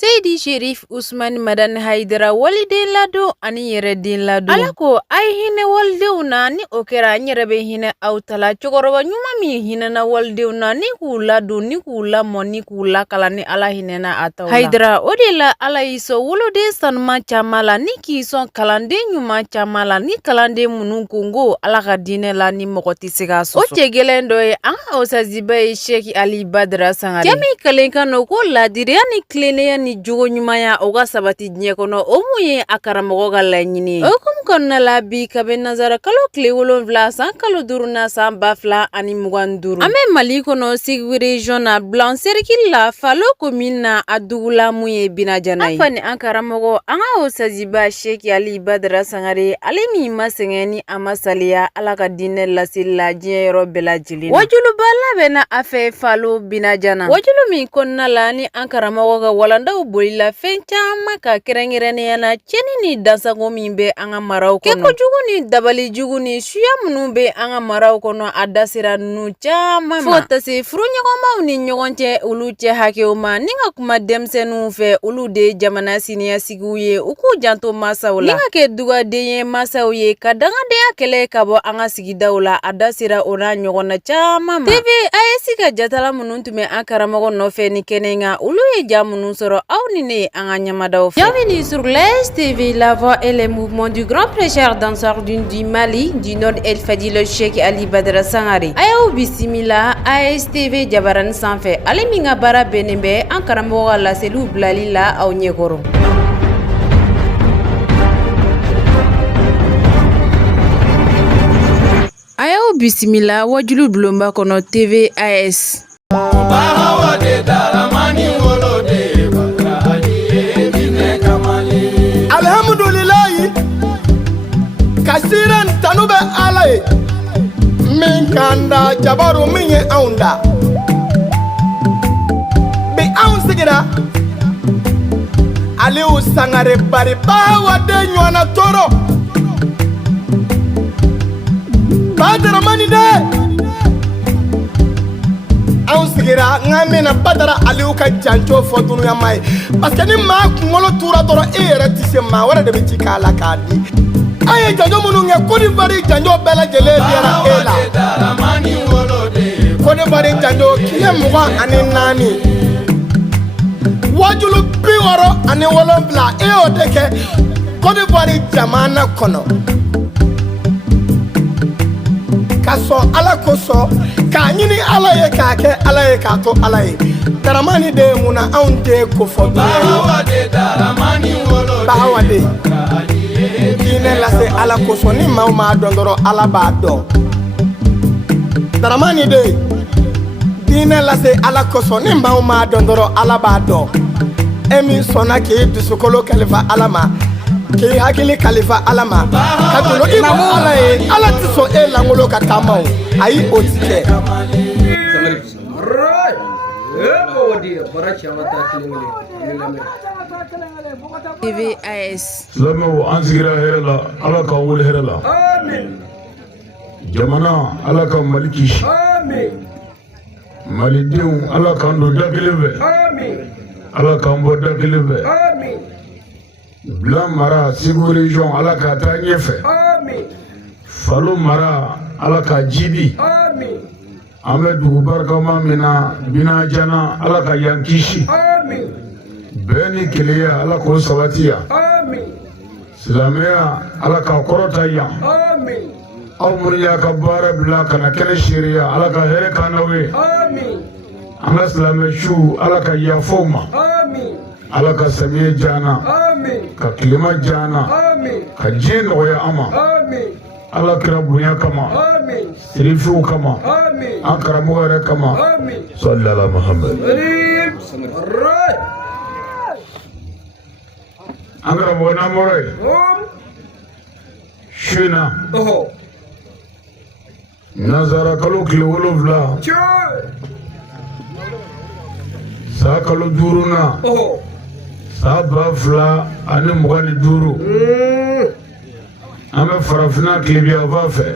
Seydi Cherif Ousmane Madane Haidara waliden lado ani yɛrɛden lado. Ala ko a ye hinɛ walidenw na ni o kɛra n yɛrɛ bɛ hinɛ aw tala cɛkɔrɔba ɲuman min hinɛna walidenw na ni k'u ladon ni k'u lamɔ ni k'u lakala ni Ala hinɛna a taw la. Haidara o de la Ala y'i sɔn woloden sanuman caman la ni k'i sɔn kalanden ɲuman caman la ni kalanden minnu ko n ko Ala ka diinɛ la ni mɔgɔ tɛ se k'a sɔsɔ. O cɛ gɛlɛn dɔ ye an ka osaziba ye Sheikh Ali Badara Sangare. Cɛ min kalen kan don ko ladiriya ni tilennenya ni jogo ɲumanya o ka sabati diɲɛ kɔnɔ o mun ye a karamɔgɔ ka laɲini ye. O hukumu kɔnɔna la bi kabi nazara kalo tile 7 san kalo 5 san 2025 an bɛ Mali kɔnɔ Segu region na Blan Cercle la Falo commune na a dugula mun ye Binajana ye. An fani an karamɔgɔ an ka osaziba Sheikh Ali Badara Sangare ale min ma sɛgɛn ni a ma saliya Ala ka diinɛ laseli la diɲɛ yɔrɔ bɛɛ lajɛlen na. Wajuluba labɛnna a fɛ Falo Binajana. Wajulu min kɔnɔna la ni an karamɔgɔ ka walandaw bolila fɛn caman ka kɛrɛnkɛrɛnnenya la cɛni ni dansago min bɛ an ka maraw kɔnɔ. Kɛkojugu ni dabalijugu ni suya minnu bɛ an ka maraw kɔnɔ a dasira ninnu caman ma. Fo ka taa se furuɲɔgɔnmaw ni ɲɔgɔn cɛ olu cɛ hakɛw ma. Ni ka kuma denmisɛnninw fɛ olu de ye jamana siniɲɛsigiw ye u k'u janto masaw la. Ni ka kɛ dugaden ye masaw ye ka dangadenya kɛlɛ ka bɔ an ka sigidaw la a dasira o n'a ɲɔgɔnna caman ma. TV AS ka jatala minnu tun bɛ an karamɔgɔ nɔfɛ ni kɛnɛ in kan olu ye ja minnu sɔrɔ aw ni ne an ka ɲɛmadaw fɛ. Bienvenue sur l'AS TV, la voix et les mouvements du grand prêcheur danseur du Mali, du Nord El Fadil Sheikh Ali Badara Sangare. Ayaw bisimila AS TV jabaran sanfɛ ale min ka baara bɛnnen bɛ an karamɔgɔ ka laseliw bilali la aw ɲɛkɔrɔ. Ayaw bisimila wajulu bulonba kɔnɔ TV AS. Alhamdulillahi kasiran tanu bɛ Ala ye min kan da jabaru min ye anw da bi anw sigira Aliyu Sangare bari bawaden ɲɔgɔnna tɔɔrɔ Badara mani dɛ anw sigira nka mina Badara Aliyu ka janjo fɔ dunuyama ye parce que ni maa kunkolo tura dɔrɔn e yɛrɛ tɛ se maa wɛrɛ de bɛ ci k'a la k'a di an ye janjo minnu kɛ Côte d'Ivoire janjo bɛɛ lajɛlen dira e la Côte d'Ivoire janjo tile 24 wajulu 67 e y'o de kɛ Côte d'Ivoire jamana kɔnɔ ka sɔn Ala kosɔn k'a ɲini Ala ye k'a kɛ Ala ye k'a to Ala ye Daramani de munna anw tɛ ko fɔ Bahawade diinɛ lase Ala kosɔn ni maaw m'a dɔn dɔrɔn Ala b'a dɔn Daramani de diinɛ lase Ala kosɔn ni maaw m'a dɔn dɔrɔn Ala b'a dɔn e min sɔnna k'i dusukolo kalifa Ala ma k'i hakili kalifa Ala ma ka duloki bɔ Ala ye Ala tɛ sɔn e langolo ka taama o ayi o ti kɛ TV AS. Lamɛnw an sigira hɛrɛ la Ala k'an wele hɛrɛ la jamana Ala ka Mali kisi malidenw Ala k'an don da kelen fɛ Ala k'an bɔ da kelen fɛ Blan mara Segu region Ala k'a taa ɲɛfɛ Falo mara Ala k'a jiidi an bɛ dugu barikama min na Binajana Ala ka yan kisi bɛɛ ni kelenya Ala k'o sabati yan silamɛya Ala k'a kɔrɔta yan aw minnu y'a ka baara bila ka na kɛnɛ seereya Ala ka hɛrɛ k'an n'aw ye an ka silamɛ su Ala ka yafaw ma Ala ka samiya jana ka tilema jana ka diɲɛ nɔgɔya an ma Ala kira bonya kama sirifiw kama an karamɔgɔ yɛrɛ kama sallallahu Muhammad an karamɔgɔ n'an bɔra yen su in na nazara kalo tile 7 saa kalo 5 saa 2025 an bɛ farafina tilebiyafan fɛ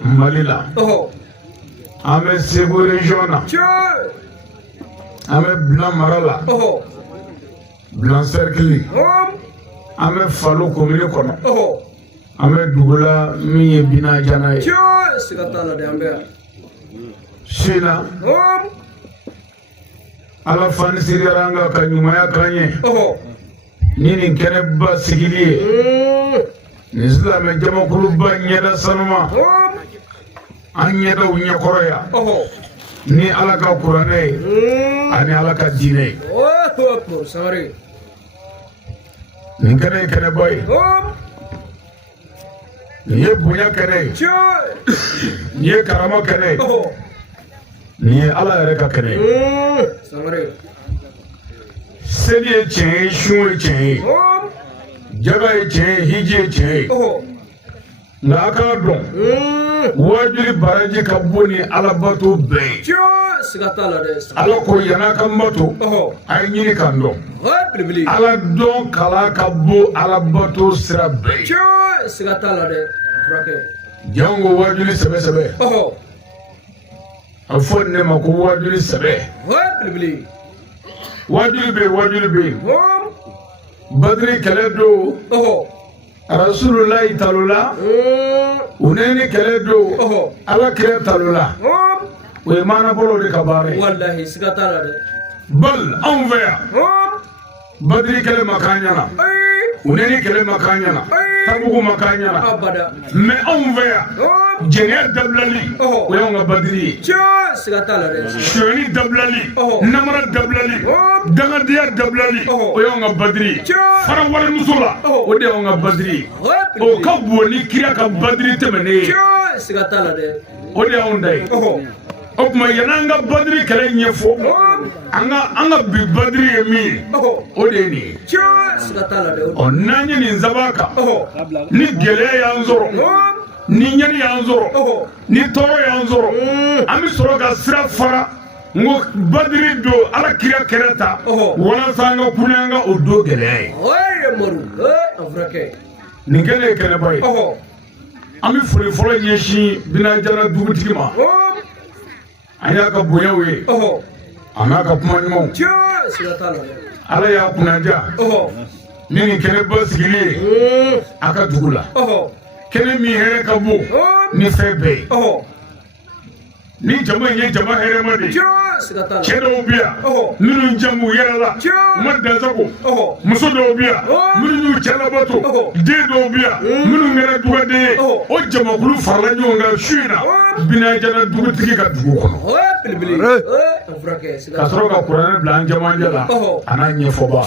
Mali la an bɛ Segu region na an bɛ Blan mara la Blanc cercle. Ame falo commune kono. Ame dugula mi bina jana. Sigatala de ambe. Shina. Ala fan siranga kanyumaya kanye. Nini kene ba sigili. Islam jama kuluba nyeda sanuma. Anyeda unya koroya. Ni ala ka Qur'ane. Ani ala ka dine. Sorry. Ni kene boy. Ni bunya kene. Ni karama kene. Ni ala yɛrɛ ka kɛnɛ seli ye tiɲɛ ye sun ye tiɲɛ ye jaga ye tiɲɛ ye hiji ye tiɲɛ ye nka a k'a dɔn wajuli baraji ka bon ni alabato bɛɛ ye ala ko yan'a ka bato a ye ɲini k'an dɔn ala dɔn kala ka bon alabato sira bɛɛ ye jango wajuli sɛbɛ a fɔ ne ma ko wajuli sɛbɛ wajuli bɛ badiri kɛlɛ don rasulullahi talola u ni kɛlɛ don ala kira talola o ye maanabɔlaw de ka baara ye bal anw fɛ yan badiri kɛlɛ ma k'an ɲɛna u ni kɛlɛ ma k'an ɲɛna tabugu ma k'an ɲɛna mais anw fɛ yan jɛnɛya dabilali o y'anw ka badiri ye suyani dabilali namara dabilali dangadiya dabilali o y'anw ka badiri ye fara walimuso la o de y'anw ka badiri ye o ka bon ni kira ka badiri tɛmɛnen ye o de y'anw da ye o tuma yan'an ka badiri kɛlɛ ɲɛfɔ an ka bi badiri ye min ye o de ye nin ye n'an ye nin sababu kan ni gɛlɛya y'an sɔrɔ ni ɲani y'an sɔrɔ ni tɔɔrɔ y'an sɔrɔ an bɛ sɔrɔ ka sira fara n ko badiri don ala kira kɛrɛ ta walasa an ka kunɛ an ka o don gɛlɛya ye nin kɛlen ye kɛnɛba ye an bɛ foli fɔlɔ ɲɛsin Binajana dugutigi ma a y'a ka bonyaw ye a n'a ka kuma ɲumanw ala y'a kunnadiya ni nin kɛnɛba sigilen ye a ka dugu la kɛnɛ min hɛrɛ ka bon ni fɛn bɛɛ ye ni jama in ye jama hɛrɛma de ye cɛ dɔw bɛ yan minnu jamu yɛrɛ la u ma dansago muso dɔw bɛ yan minnu y'u cɛ labato den dɔw bɛ yan minnu kɛra dugaden ye o jamakulu farala ɲɔgɔn kan su in na Binajana dugutigi ka dugu kɔnɔ ka sɔrɔ ka kuranɛ bila an cɛmancɛ la a n'a ɲɛfɔba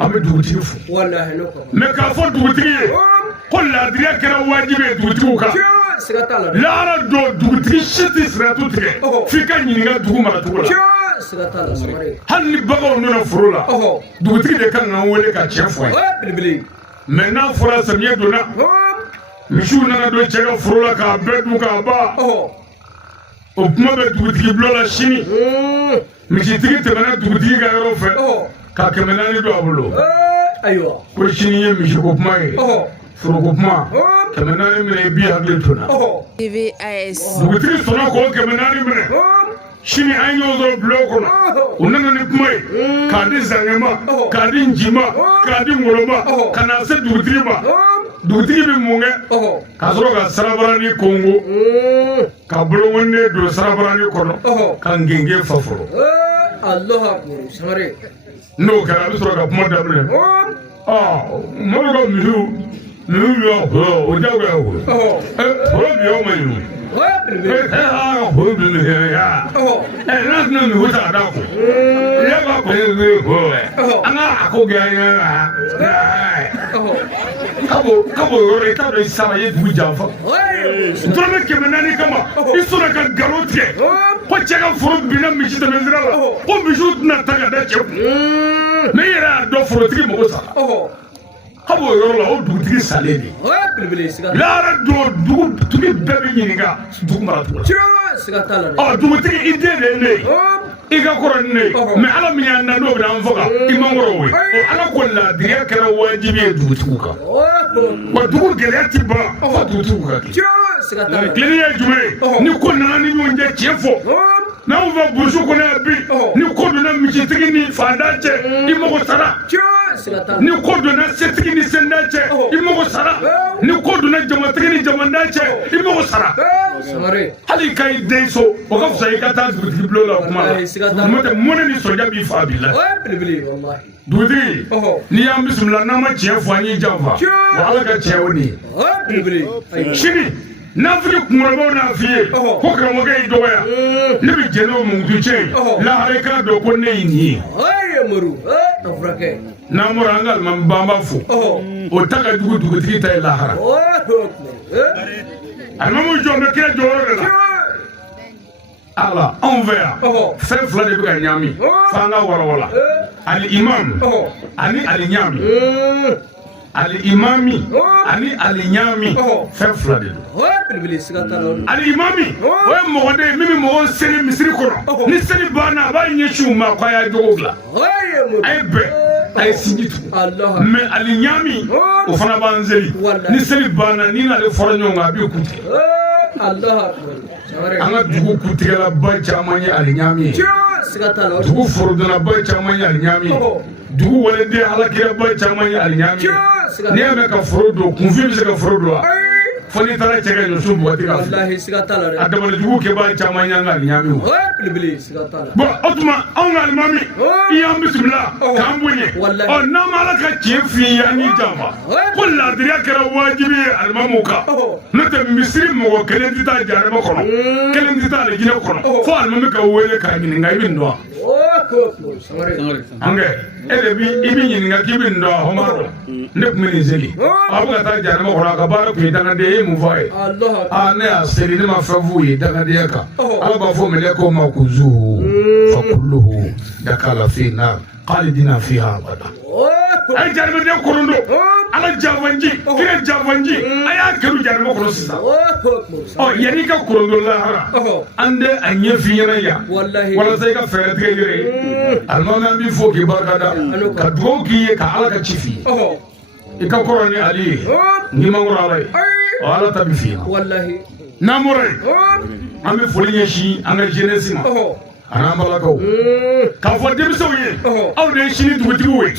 an bɛ dugutigi fo mais k'a fɔ dugutigi ye ko laadiriya kɛra wajibi ye dugutigiw kan lahara don dugutigi si tɛ siratu tigɛ f'i ka ɲininka dugu maracogo la hali ni baganw nana foro la dugutigi de kan k'an wele ka tiɲɛ fɔ ye mais n'a fɔra samiyɛ donna misiw nana don cɛ ka foro la k'a bɛɛ dun k'a ban o kuma bɛ dugutigi bulon la sini misitigi tɛmɛna dugutigi ka yɔrɔ fɛ ka 400 don a bolo ko sini ye misiko kuma ye foroko kuma 400 minɛ bi hakili to n na dugutigi sɔnna k'o 400 minɛ sini an y'o sɔrɔ bulon kɔnɔ u nana ni kuma ye k'a di Zangɛma k'a di Njima k'a di Ngoloma ka na se dugutigi ma dugutigi bɛ mun kɛ ka sɔrɔ ka sarabarani kongo ka bolokɔniden don sarabarani kɔnɔ ka ngenge fa fɔlɔ n'o kɛra a bɛ sɔrɔ ka kuma daminɛ mɔgɔw ka misiw y'o hɔrɔn o jagoya o hɔrɔn bi y'aw ma ɲin'o hɔrɔn bi nin hɛrɛ ya n'a tɛna nin wuta ka d'a kun ne b'a fɔ ne ye hɔrɔn an ka a ko kɛ an ye kabo yɔrɔ i t'a dɔn i sara i ye dugu janfa dɔrɔmɛ 400 kama i sɔnna ka nkalon tigɛ ko cɛ ka foro binna misi tɛmɛsira la ko misiw tɛna ta ka da cɛ kun ne yɛrɛ y'a dɔn forotigi mago sara kabo yɔrɔ la o dugutigi salen de lahara don dugutigi bɛɛ bɛ ɲininka dugu maracogo la dugutigi i den de ye ne ye i ka kɔrɔ ni ne ye mais ala min y'an da n'o bɛ an faga i man kɔrɔ o ye ala ko laadiriya kɛra wajibi ye dugutigiw kan wa dugu gɛlɛya ti ban fo dugutigiw ka kɛ tilennenya ye jumɛn ye ni ko nana ni ɲɔgɔn cɛ tiɲɛ fɔ n'anw fɛ burusi kɔnɔ yan bi ni ko donna misitigi ni faantan cɛ i mago sara ni ko donna setigi ni sentan cɛ i mago sara ni ko donna jamatigi ni jamandan cɛ i mago sara hali ka i den so o ka fisa i ka taa dugutigi bulon la kuma la n'o tɛ mɔnɛ ni sɔnja b'i fa bi la dugutigi n'i y'an bisimila n'an ma tiɲɛ fɔ an y'i janfa wa ala ka tiɲɛ o nin ye sini n'afiri kunkɔrɔbaw n'a f'i ye ko karamɔgɔkɛ y'i dɔgɔya ne bɛ jɛn n'o mungutu cɛ ye lahara i k'a dɔn ko ne ye nin ye n'an bɔra an ka alimami banba fo o ta ka jugu dugutigi ta ye lahara alimamiw jɔn bɛ kira jɔyɔrɔ de la ala anw fɛ yan fɛn fila de bɛ ka ɲami f'an ka walawala ali imam ani ali ɲami ali imami ani ali ɲami fɛn fila de don ali imami o ye mɔgɔden ye min bɛ mɔgɔw seli misiri kɔnɔ ni seli banna a b'a ɲɛsin u ma k'a y'a jogo dilan a ye bɛn a ye sinji tugu mɛ ali ɲami o fana b'an seli ni seli banna ni n'ale fɔra ɲɔgɔn kan a b'i kun tigɛ an ka dugu kuntigɛlaba caman ye ali ɲami ye dugu forodonnaba caman ye ali ɲami ye dugu waleden alakiraba caman ye ali ɲami ye n'i y'a mɛn ka foro don kunfin bɛ se ka foro don wa fo n'i taara cɛ ka ɲɔsun bugati ka fili a dabalijugu kɛbaa caman y'an ka ali ɲami ye bɔn o tuma anw ka alimami i y'an bisimila k'an bonya n'an ma ala ka tiɲɛ f'i ye an y'i janfa ko laadiriya kɛra wajibi ye alimamiw kan n'o tɛ misiri mɔgɔ kelen tɛ taa jahanama kɔnɔ kelen tɛ taa alijinɛ kɔnɔ fo alimami ka wele k'a ɲininka i bɛ nin dɔn wa an kɛ e de bi i bɛ ɲininka k'i bɛ nin dɔn wa o m'a dɔn ne tun bɛ nin seli a bɛ ka taa jahanama kɔnɔ a ka baara tun ye dangaden e ye mun fɔ a ye ne y'a seli ne ma fɛn f'u ye dangadenya kan ala b'a fɔ mɛlɛkɛw ma ko zuhu fakuluhu dakala fiina khalidina fiha abada a ye jahanamaden kɔrɔndɔ ala janfanji kira janfanji a y'a kɛru jahanama kɔnɔ sisan yanni i ka kɔrɔndɔ lahara an tɛ a ɲɛ f'i ɲɛna yan walasa i ka fɛɛrɛ tigɛ i yɛrɛ ye alimami an b'i fo k'i barikada ka dugawu k'i ye ka ala ka ci f'i ye i ka kɔrɔ ni ali ye n'i ma kɔrɔ ala ye ala ta bɛ f'i ɲɛna n'an bɔra yen an bɛ foli ɲɛsin an ka jeunesse ma an'an balakaw k'a fɔ denmisɛnw ye aw de ye sini dugutigiw ye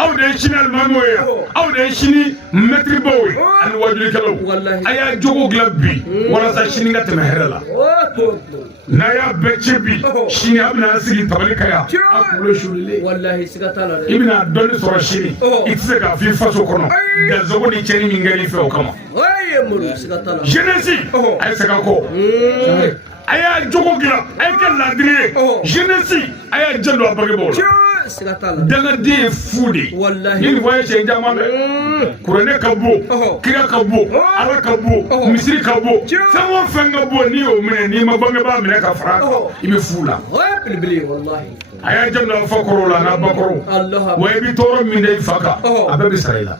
aw de ye sini alimamiw ye aw de ye sini mɛtiribaw ye ani wajulikɛlaw a y'a jogo dilan bi walasa sini ka tɛmɛ hɛrɛ la n'a y'a bɛɛ cɛ bi sini a bɛna sigi tabali kan yan a kunkolo sulilen i bɛna dɔnni sɔrɔ sini i tɛ se k'a f'i faso kɔnɔ gɛnzogo ni cɛnni min kɛr'i fɛ o kama jeunesse a ye segin a kɔ a y'a jogo dilan a ye kɛ laadiri ye jeunesse a y'a jɛ don a bangebaaw la dangaden ye fu de ye ni nin fɔ ye cɛ caman bɛ kuranɛ ka bon kira ka bon ala ka bon misiri ka bon fɛn o fɛn ka bon n'i y'o minɛ n'i ma bangebaa minɛ ka fara i bɛ fu la a y'a jɛ don a fa kɔrɔw la n'a ba kɔrɔw wa i bɛ tɔɔrɔ min da i fa kan a bɛɛ bɛ sara i la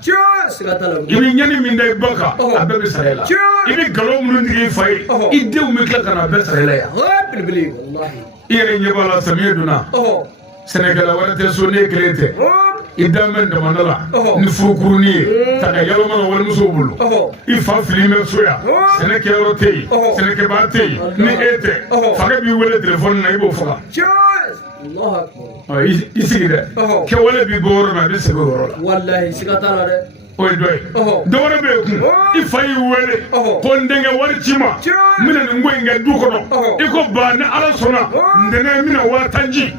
i bɛ ɲani min da i ba kan a bɛɛ bɛ sara i la i bɛ nkalon minnu tigɛ i fa ye i denw bɛ tila ka na a bɛɛ sara i la yan i yɛrɛ ɲɛ b'a la samiya donna sɛnɛkɛla wɛrɛ tɛ so ne kelen tɛ i dan bɛ damanda la ni furukurunin ye ta ka yalama ka walimusow bolo i fa fili bɛ so yan sɛnɛkɛyɔrɔ tɛ yen sɛnɛkɛbaa tɛ yen ni e tɛ fakɛ b'i wele telefɔni na i b'o faga i sigi dɛ kɛwale b'i bɔ yɔrɔ min a bɛ segin o yɔrɔ la o ye dɔ ye dɔ wɛrɛ bɛ yen kun i fa y'i wele ko n denkɛ wari ci ma n bɛna nin ko in kɛ du kɔnɔ i ko ba ni ala sɔnna ntɛnɛn n bɛna 1000 ci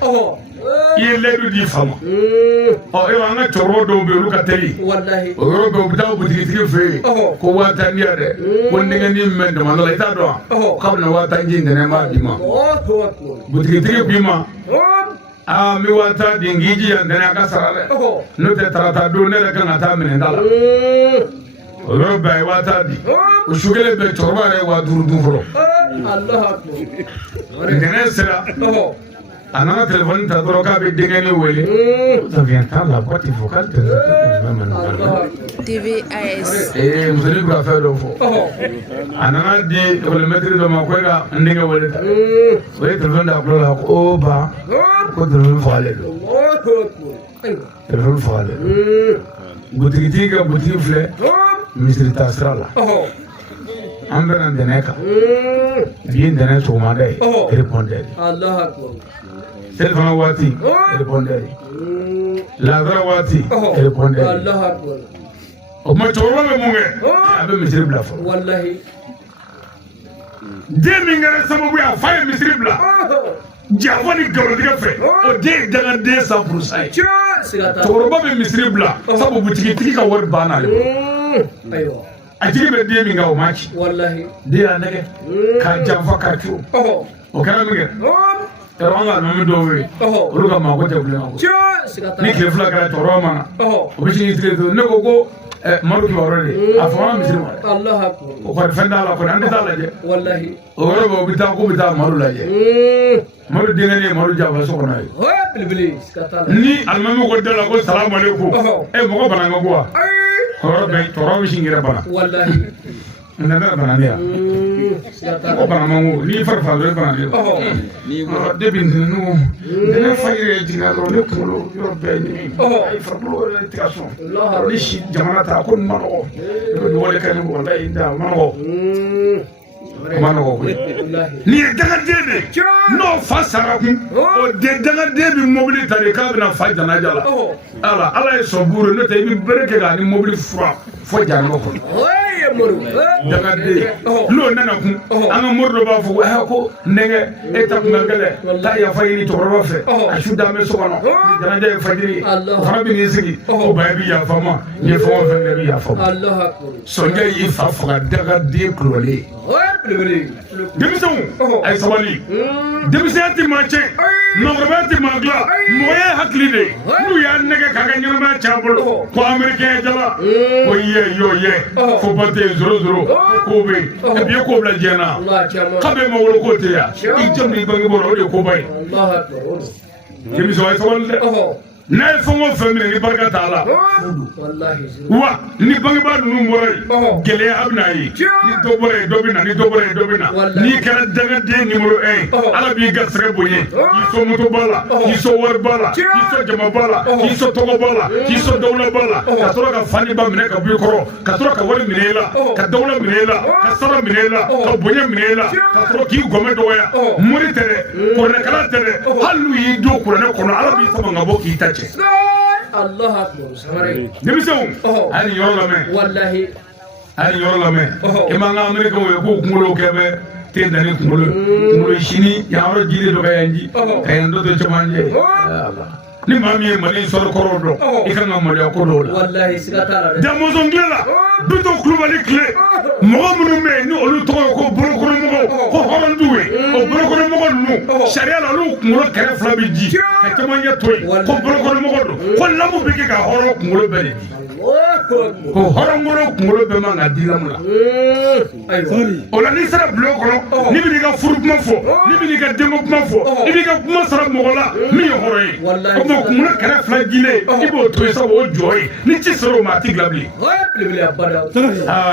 i ye layidu d'i fa ma an ka cɛkɔrɔba dɔw bɛ yen olu ka teli o yɔrɔ bɛ u bɛ taa butigitigi fɛ yen ko 1000 di yan dɛ ko n denkɛ ni mɛn damanda la i t'a dɔn wa k'a bɛna 1000 ci ntɛnɛn b'a d'i ma butigitigi k'i ma n bɛ 1000 di n k'i jija ntɛnɛn a ka sara dɛ n'o tɛ tarata don ne yɛrɛ kan ka taa minɛnta la o yɔrɔ bɛɛ a ye 1000 di o su kelen bɛɛ cɛkɔrɔba yɛrɛ ye 5000 dun fɔlɔ ntɛnɛn sera a nana telefɔni ta dɔrɔn k'a bɛ denkɛni wele safiya t'a la boîte vocale TVAS musonin bɛ ka fɛn dɔ fɔ a nana di école-maître dɔ ma ko e ka n denkɛ wele ta o ye telefɔni da a tulo la ko ba ko telefɔni fagalen don telefɔni fagalen butigitigi ka butigi filɛ misiri ta sira la an bɛna ntɛnɛn kan bien dana sɔgɔmada ye répondeur Allah akbar selifana waati répondeur lazara waati répondeur Allah akbar o ma cɛkɔrɔba bɛ mun kɛ a bɛ misiri bila fɔlɔ wallahi den min kɛra sababu ye a fa ye misiri bila janfa ni galontigɛ fɛ o den ye danganden 100% ye cɛkɔrɔba bɛ misiri bila sabu butigitigi ka wari banna ale bolo ayiwa a jigi bɛ den min kan o ma ci wallahi den y'a nɛgɛ k'a janfa k'a co o kɛra min kɛ yɔrɔ an ka alimami dɔw bɛ yen olu ka maako tɛ bilen ko ni tile fila kɛra cɛkɔrɔba ma na o bɛ sini tile to ne ko ko Madu kibaru de a fɔ an misiri ma Allah akbar o kɔni fɛn t'a la kɔni an tɛ taa lajɛ wallahi o yɔrɔ bɛ o bɛ taa k'u bɛ taa Madu lajɛ Madu denkɛ ye Madu janfa so kɔnɔ ye bilibili sikata la ni alimami ko da la ko salamu aleykum mɔgɔ bana ka ko wa o yɔrɔ bɛ cɛkɔrɔba bɛ sin yɛrɛ bana wallahi ne tɛ bana de yan o bana man ko n'i fari fagalen bana de depi ninnu ne fa yɛrɛ jiginna dɔrɔn ne kunkolo yɔrɔ bɛɛ ɲimi a ye farikolo yɛrɛ tigɛ sɔn ni si jamana ta ko nin ma nɔgɔ ne bɛ dɔgɔle kɛ ni mɔgɔ layi da o ma nɔgɔ o ma nɔgɔ koyi nin ye dagaden de n'o fa sara kun o den dagaden bɛ mobili ta de k'a bɛna fa janaja la ala ye sɔn buuru n'o tɛ i bɛ bere kɛ k'a ni mobili fura fo janaba kɔnɔ dagaden n'o nana kun an ka mori dɔ b'a fɔ ko nɛgɛ e ta kun ka gɛlɛn taa yafa ɲini cɛkɔrɔba fɛ a su dan bɛ so kɔnɔ ni janaja ye fajiri ye o fana bɛ n'i sigi ko ba bɛ yafa ma n ye fɛn o fɛn kɛ bɛ yafa ma sɔnjɛ y'i fa faga dagaden kulɔlen denmisɛnw a ye sabali denmisɛnya tɛ maa tiɲɛ mɔgɔkɔrɔbaya tɛ maa dilan mɔgɔ ye hakili de ye n'u y'a nɛgɛ k'a ka ɲɛnamaya cɛ bolo ko amérikɛn ye jala ko ye y'o ye fo ba tɛ yen zoro ko bɛ yen et puis ye ko bila diɲɛ na k'a bɛ ma wolo k'o tɛ yan i jamu ni bangebaaw o de ye koba ye denmisɛnw a ye sabali dɛ n'a ye fɛn o fɛn minɛ ni barika t'a la wa ni bangebaa ninnu bɔra yen gɛlɛya a bɛna ye ni dɔ bɔra yen dɔ bɛ na ni dɔ bɔra yen dɔ bɛ na n'i kɛra dagaden numéro 1 ala b'i garisɛgɛ bonya k'i sɔn moto b'a la k'i sɔn wari b'a la k'i sɔn jama b'a la k'i sɔn tɔgɔ b'a la k'i sɔn dawula b'a la ka sɔrɔ ka fani ba minɛ ka bɔ i kɔrɔ ka sɔrɔ ka wari minɛ i la ka dawula minɛ i la ka sara minɛ i la ka bonya minɛ i la ka sɔrɔ k'i gɔmɛ dɔgɔya mori tɛ dɛ kuranɛkala tɛ dɛ hali n'u y'i don kuranɛ kɔnɔ ala b'i sama ka bɔ k'i ta cɛ Allah akbar samare denmisɛnw a ye nin yɔrɔ lamɛn wallahi a ye nin yɔrɔ lamɛn i m'an ka amérikɛnw ye k'u kunkolo kɛ bɛ te dani kunkolo sini yan yɔrɔ jiri dɔ ka yan ji ka yan dɔ to cɛmancɛ ni maa min ye mali sɔrɔ kɔrɔ dɔn i kan ka maloya ko dɔw la wallahi siga t'a la dɛ damɔzɔn tile la bitɔn kulubali tile mɔgɔ minnu bɛ yen ni olu tɔgɔ ye ko bolokɔnɔmɔgɔw ko hɔrɔntigiw ye o bolokɔnɔmɔgɔ ninnu sariya la olu kunkolo kɛrɛ fila bɛ ji ka cɛmancɛ to yen ko bolokɔnɔmɔgɔ don ko lamu bɛ kɛ ka hɔrɔn kunkolo bɛɛ de di ko hɔrɔnkolo kunkolo bɛɛ man ka di lamu la o la n'i sera bulon kɔnɔ n'i bɛ n'i ka furu kuma fɔ n'i bɛ n'i ka denko kuma fɔ i b'i ka kuma sara mɔgɔ la min ye hɔrɔn ye o tuma kunkolo kɛrɛ fila dilen i b'o to yen sabu o jɔ ye ni ci sera o ma a t'i bila bilen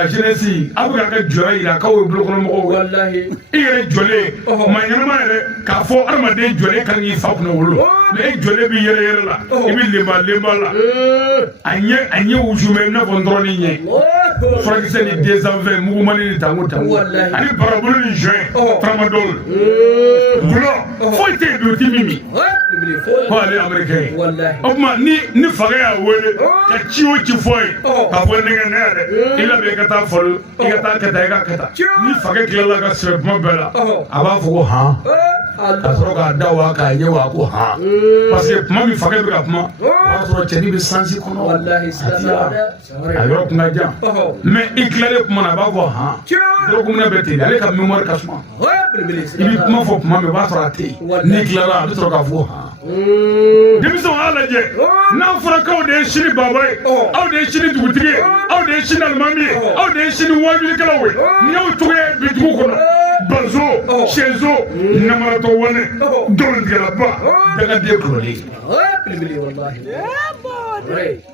jeunesse aw bɛ k'a ka jɔya yira k'aw ye bolokɔnɔmɔgɔw ye i yɛrɛ jɔlen maa ɲɛnama yɛrɛ k'a fɔ adamaden jɔlen kan k'i fa kunna wolo mɛ e jɔlen b'i yɛrɛ yɛrɛ la i bɛ lenba la a ɲɛ wusumɛ i n'a fɔ ndɔrɔni ɲɛ furakisɛ ni desanfɛ mugumani ni tango ani barabolo ni joint tramadol gulɔ foyi tɛ yen duloki min min ko ale ye amérikɛn ye o tuma ni faga y'a wele ka ci o ci fɔ ye k'a fɔ nɛgɛ dɛ i labɛn i ka taa falo i ka taa kɛ tan i ka kɛ tan ni faga tilala ka sɛbɛn kuma bɛɛ la a b'a fɔ ko han ka sɔrɔ k'a da wa k'a ɲɛ wa ko han parce que kuma min faga bɛ ka kuma o b'a sɔrɔ cɛnin bɛ sansi kɔnɔ a yɔrɔ kun ka jan mɛ i tilalen kuma na a b'a fɔ han dɔrɔkumuna bɛ ten ale ka mémoire ka suma i bɛ kuma fɔ kuma min o b'a sɔrɔ a tɛ yen n'i tilala a bɛ sɔrɔ k'a fɔ han denmisɛnw y'a lajɛ n'a fɔra k'aw de ye sini baba ye aw de ye sini dugutigi ye aw de ye sini alimami ye aw de ye sini wajulikɛlaw ye ni y'aw cogoya ye bi dugu kɔnɔ bazo sɛzo namaratɔ wane dɔntigɛlaba dagaden kulɔlen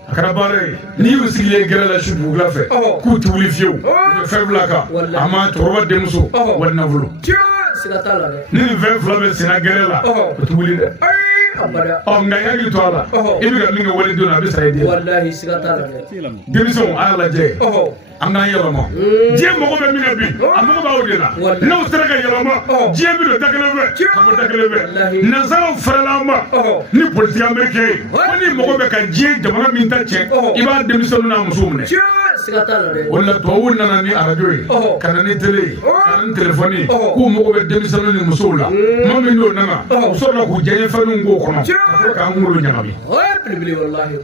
a kɛra baara ye n'i y'u sigilen gɛrɛ la su dugula fɛ k'u ti wuli fiyewu u bɛ fɛn fila kan a ma cɛkɔrɔba denmuso wali nafolo ni nin fɛn fila bɛ senna gɛrɛ la o ti wuli dɛ nka i hakili to a la i bɛ ka min kɛ waliden na a bɛ sara i den denmisɛnw a y'a lajɛ anga yalama je mogo be mina bi amogo ba odela no straka yalama je bi do takelebe amo takelebe nazaro faralama ni politique américain woni mogo be ka je jamana min ta che iba demisonu na musumne wala to wonna na ni arajo kana ni tele kana ni telefoni ku mogo be demisonu ni musula mami no nana usora ku je fanu ngo kono ka ngulu nyamabi wallahi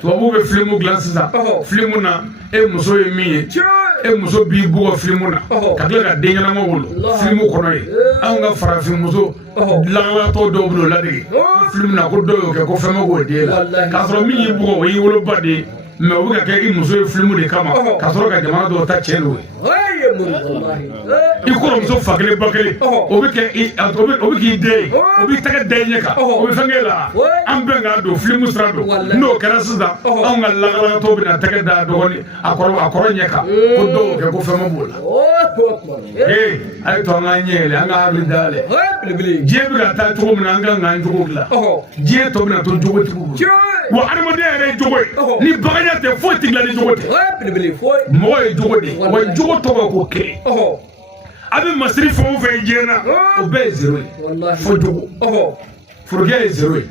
to bo be filmu glace za filmu na e muso ye min e muso bi bugo filmu na ka tila ka den ɲɛnama wolo filmu kɔnɔ ye anw ka farafin muso lalatɔ dɔw bolo ladege filmu na ko dɔw y'o kɛ ko fɛn ma k'o den la k'a sɔrɔ min y'i bugo o y'i woloba de ye mais o bɛ ka kɛ i muso ye filmu de kama ka sɔrɔ ka jamana dɔw ta cɛ n'o ye i kɔrɔmuso fa kelen ba kelen o bɛ k'i den ye o b'i tɛgɛ da i ɲɛ kan o bɛ fɛn k'e la an bɛn k'a don filmu sira don n'o kɛra sisan anw ka lakalatɔ bɛna tɛgɛ da dɔgɔnin a kɔrɔ ɲɛ kan ko dɔw y'o kɛ ko fɛn ma b'o la a ye to an k'an ɲɛ yɛlɛ an ka hakili dayɛlɛ diɲɛ bɛ ka taa cogo min na an ka k'an jogo dilan diɲɛ tɔ bɛna to jogotigiw bolo wa adamadenya yɛrɛ ye jogo ye ni baganya tɛ foyi tɛ dilan ni jogo tɛ mɔgɔ ye jogo de ye wa jogo tɔgɔ ko kelen a bɛ masiri fɛn o fɛn diɲɛ na o bɛɛ ye zero ye fo jogo forokɛ ye zero ye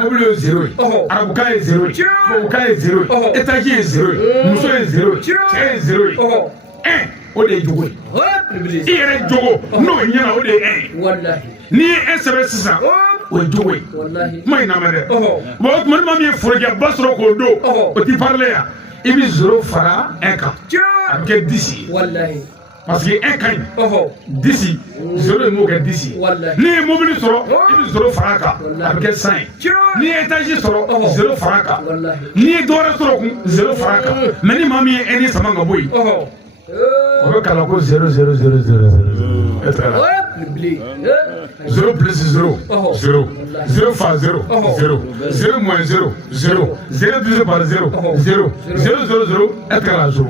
mobili ye zero ye arabukan ye zero ye tubabukan ye zero ye etaji ye zero ye muso ye zero ye cɛ ye zero ye o de ye jogo ye i yɛrɛ jogo n'o ɲɛna o de ye n'i ye sɛbɛn sisan o ye jogo ye kuma in lamɛn dɛ bon o tuma ni maa min ye forokɛba sɔrɔ k'o don o ti parler yan i bɛ zero fara kan a bɛ kɛ 10 ye parce que ka ɲi 10 zero ye m'o kɛ 10 ye n'i ye mobili sɔrɔ i bɛ zero fara kan a bɛ kɛ 100 ye n'i ye étage sɔrɔ zero fara kan n'i ye dɔwɛrɛ sɔrɔ kun zero fara kan mais ni maa min ye ni sama ka bɔ yen o bɛ kalan ko 0 0 0 0 0 0 plus 0 0 0 fois 0 0 0 moins 0 0 0 divisé par 0 0 0 0 0 est égal à 0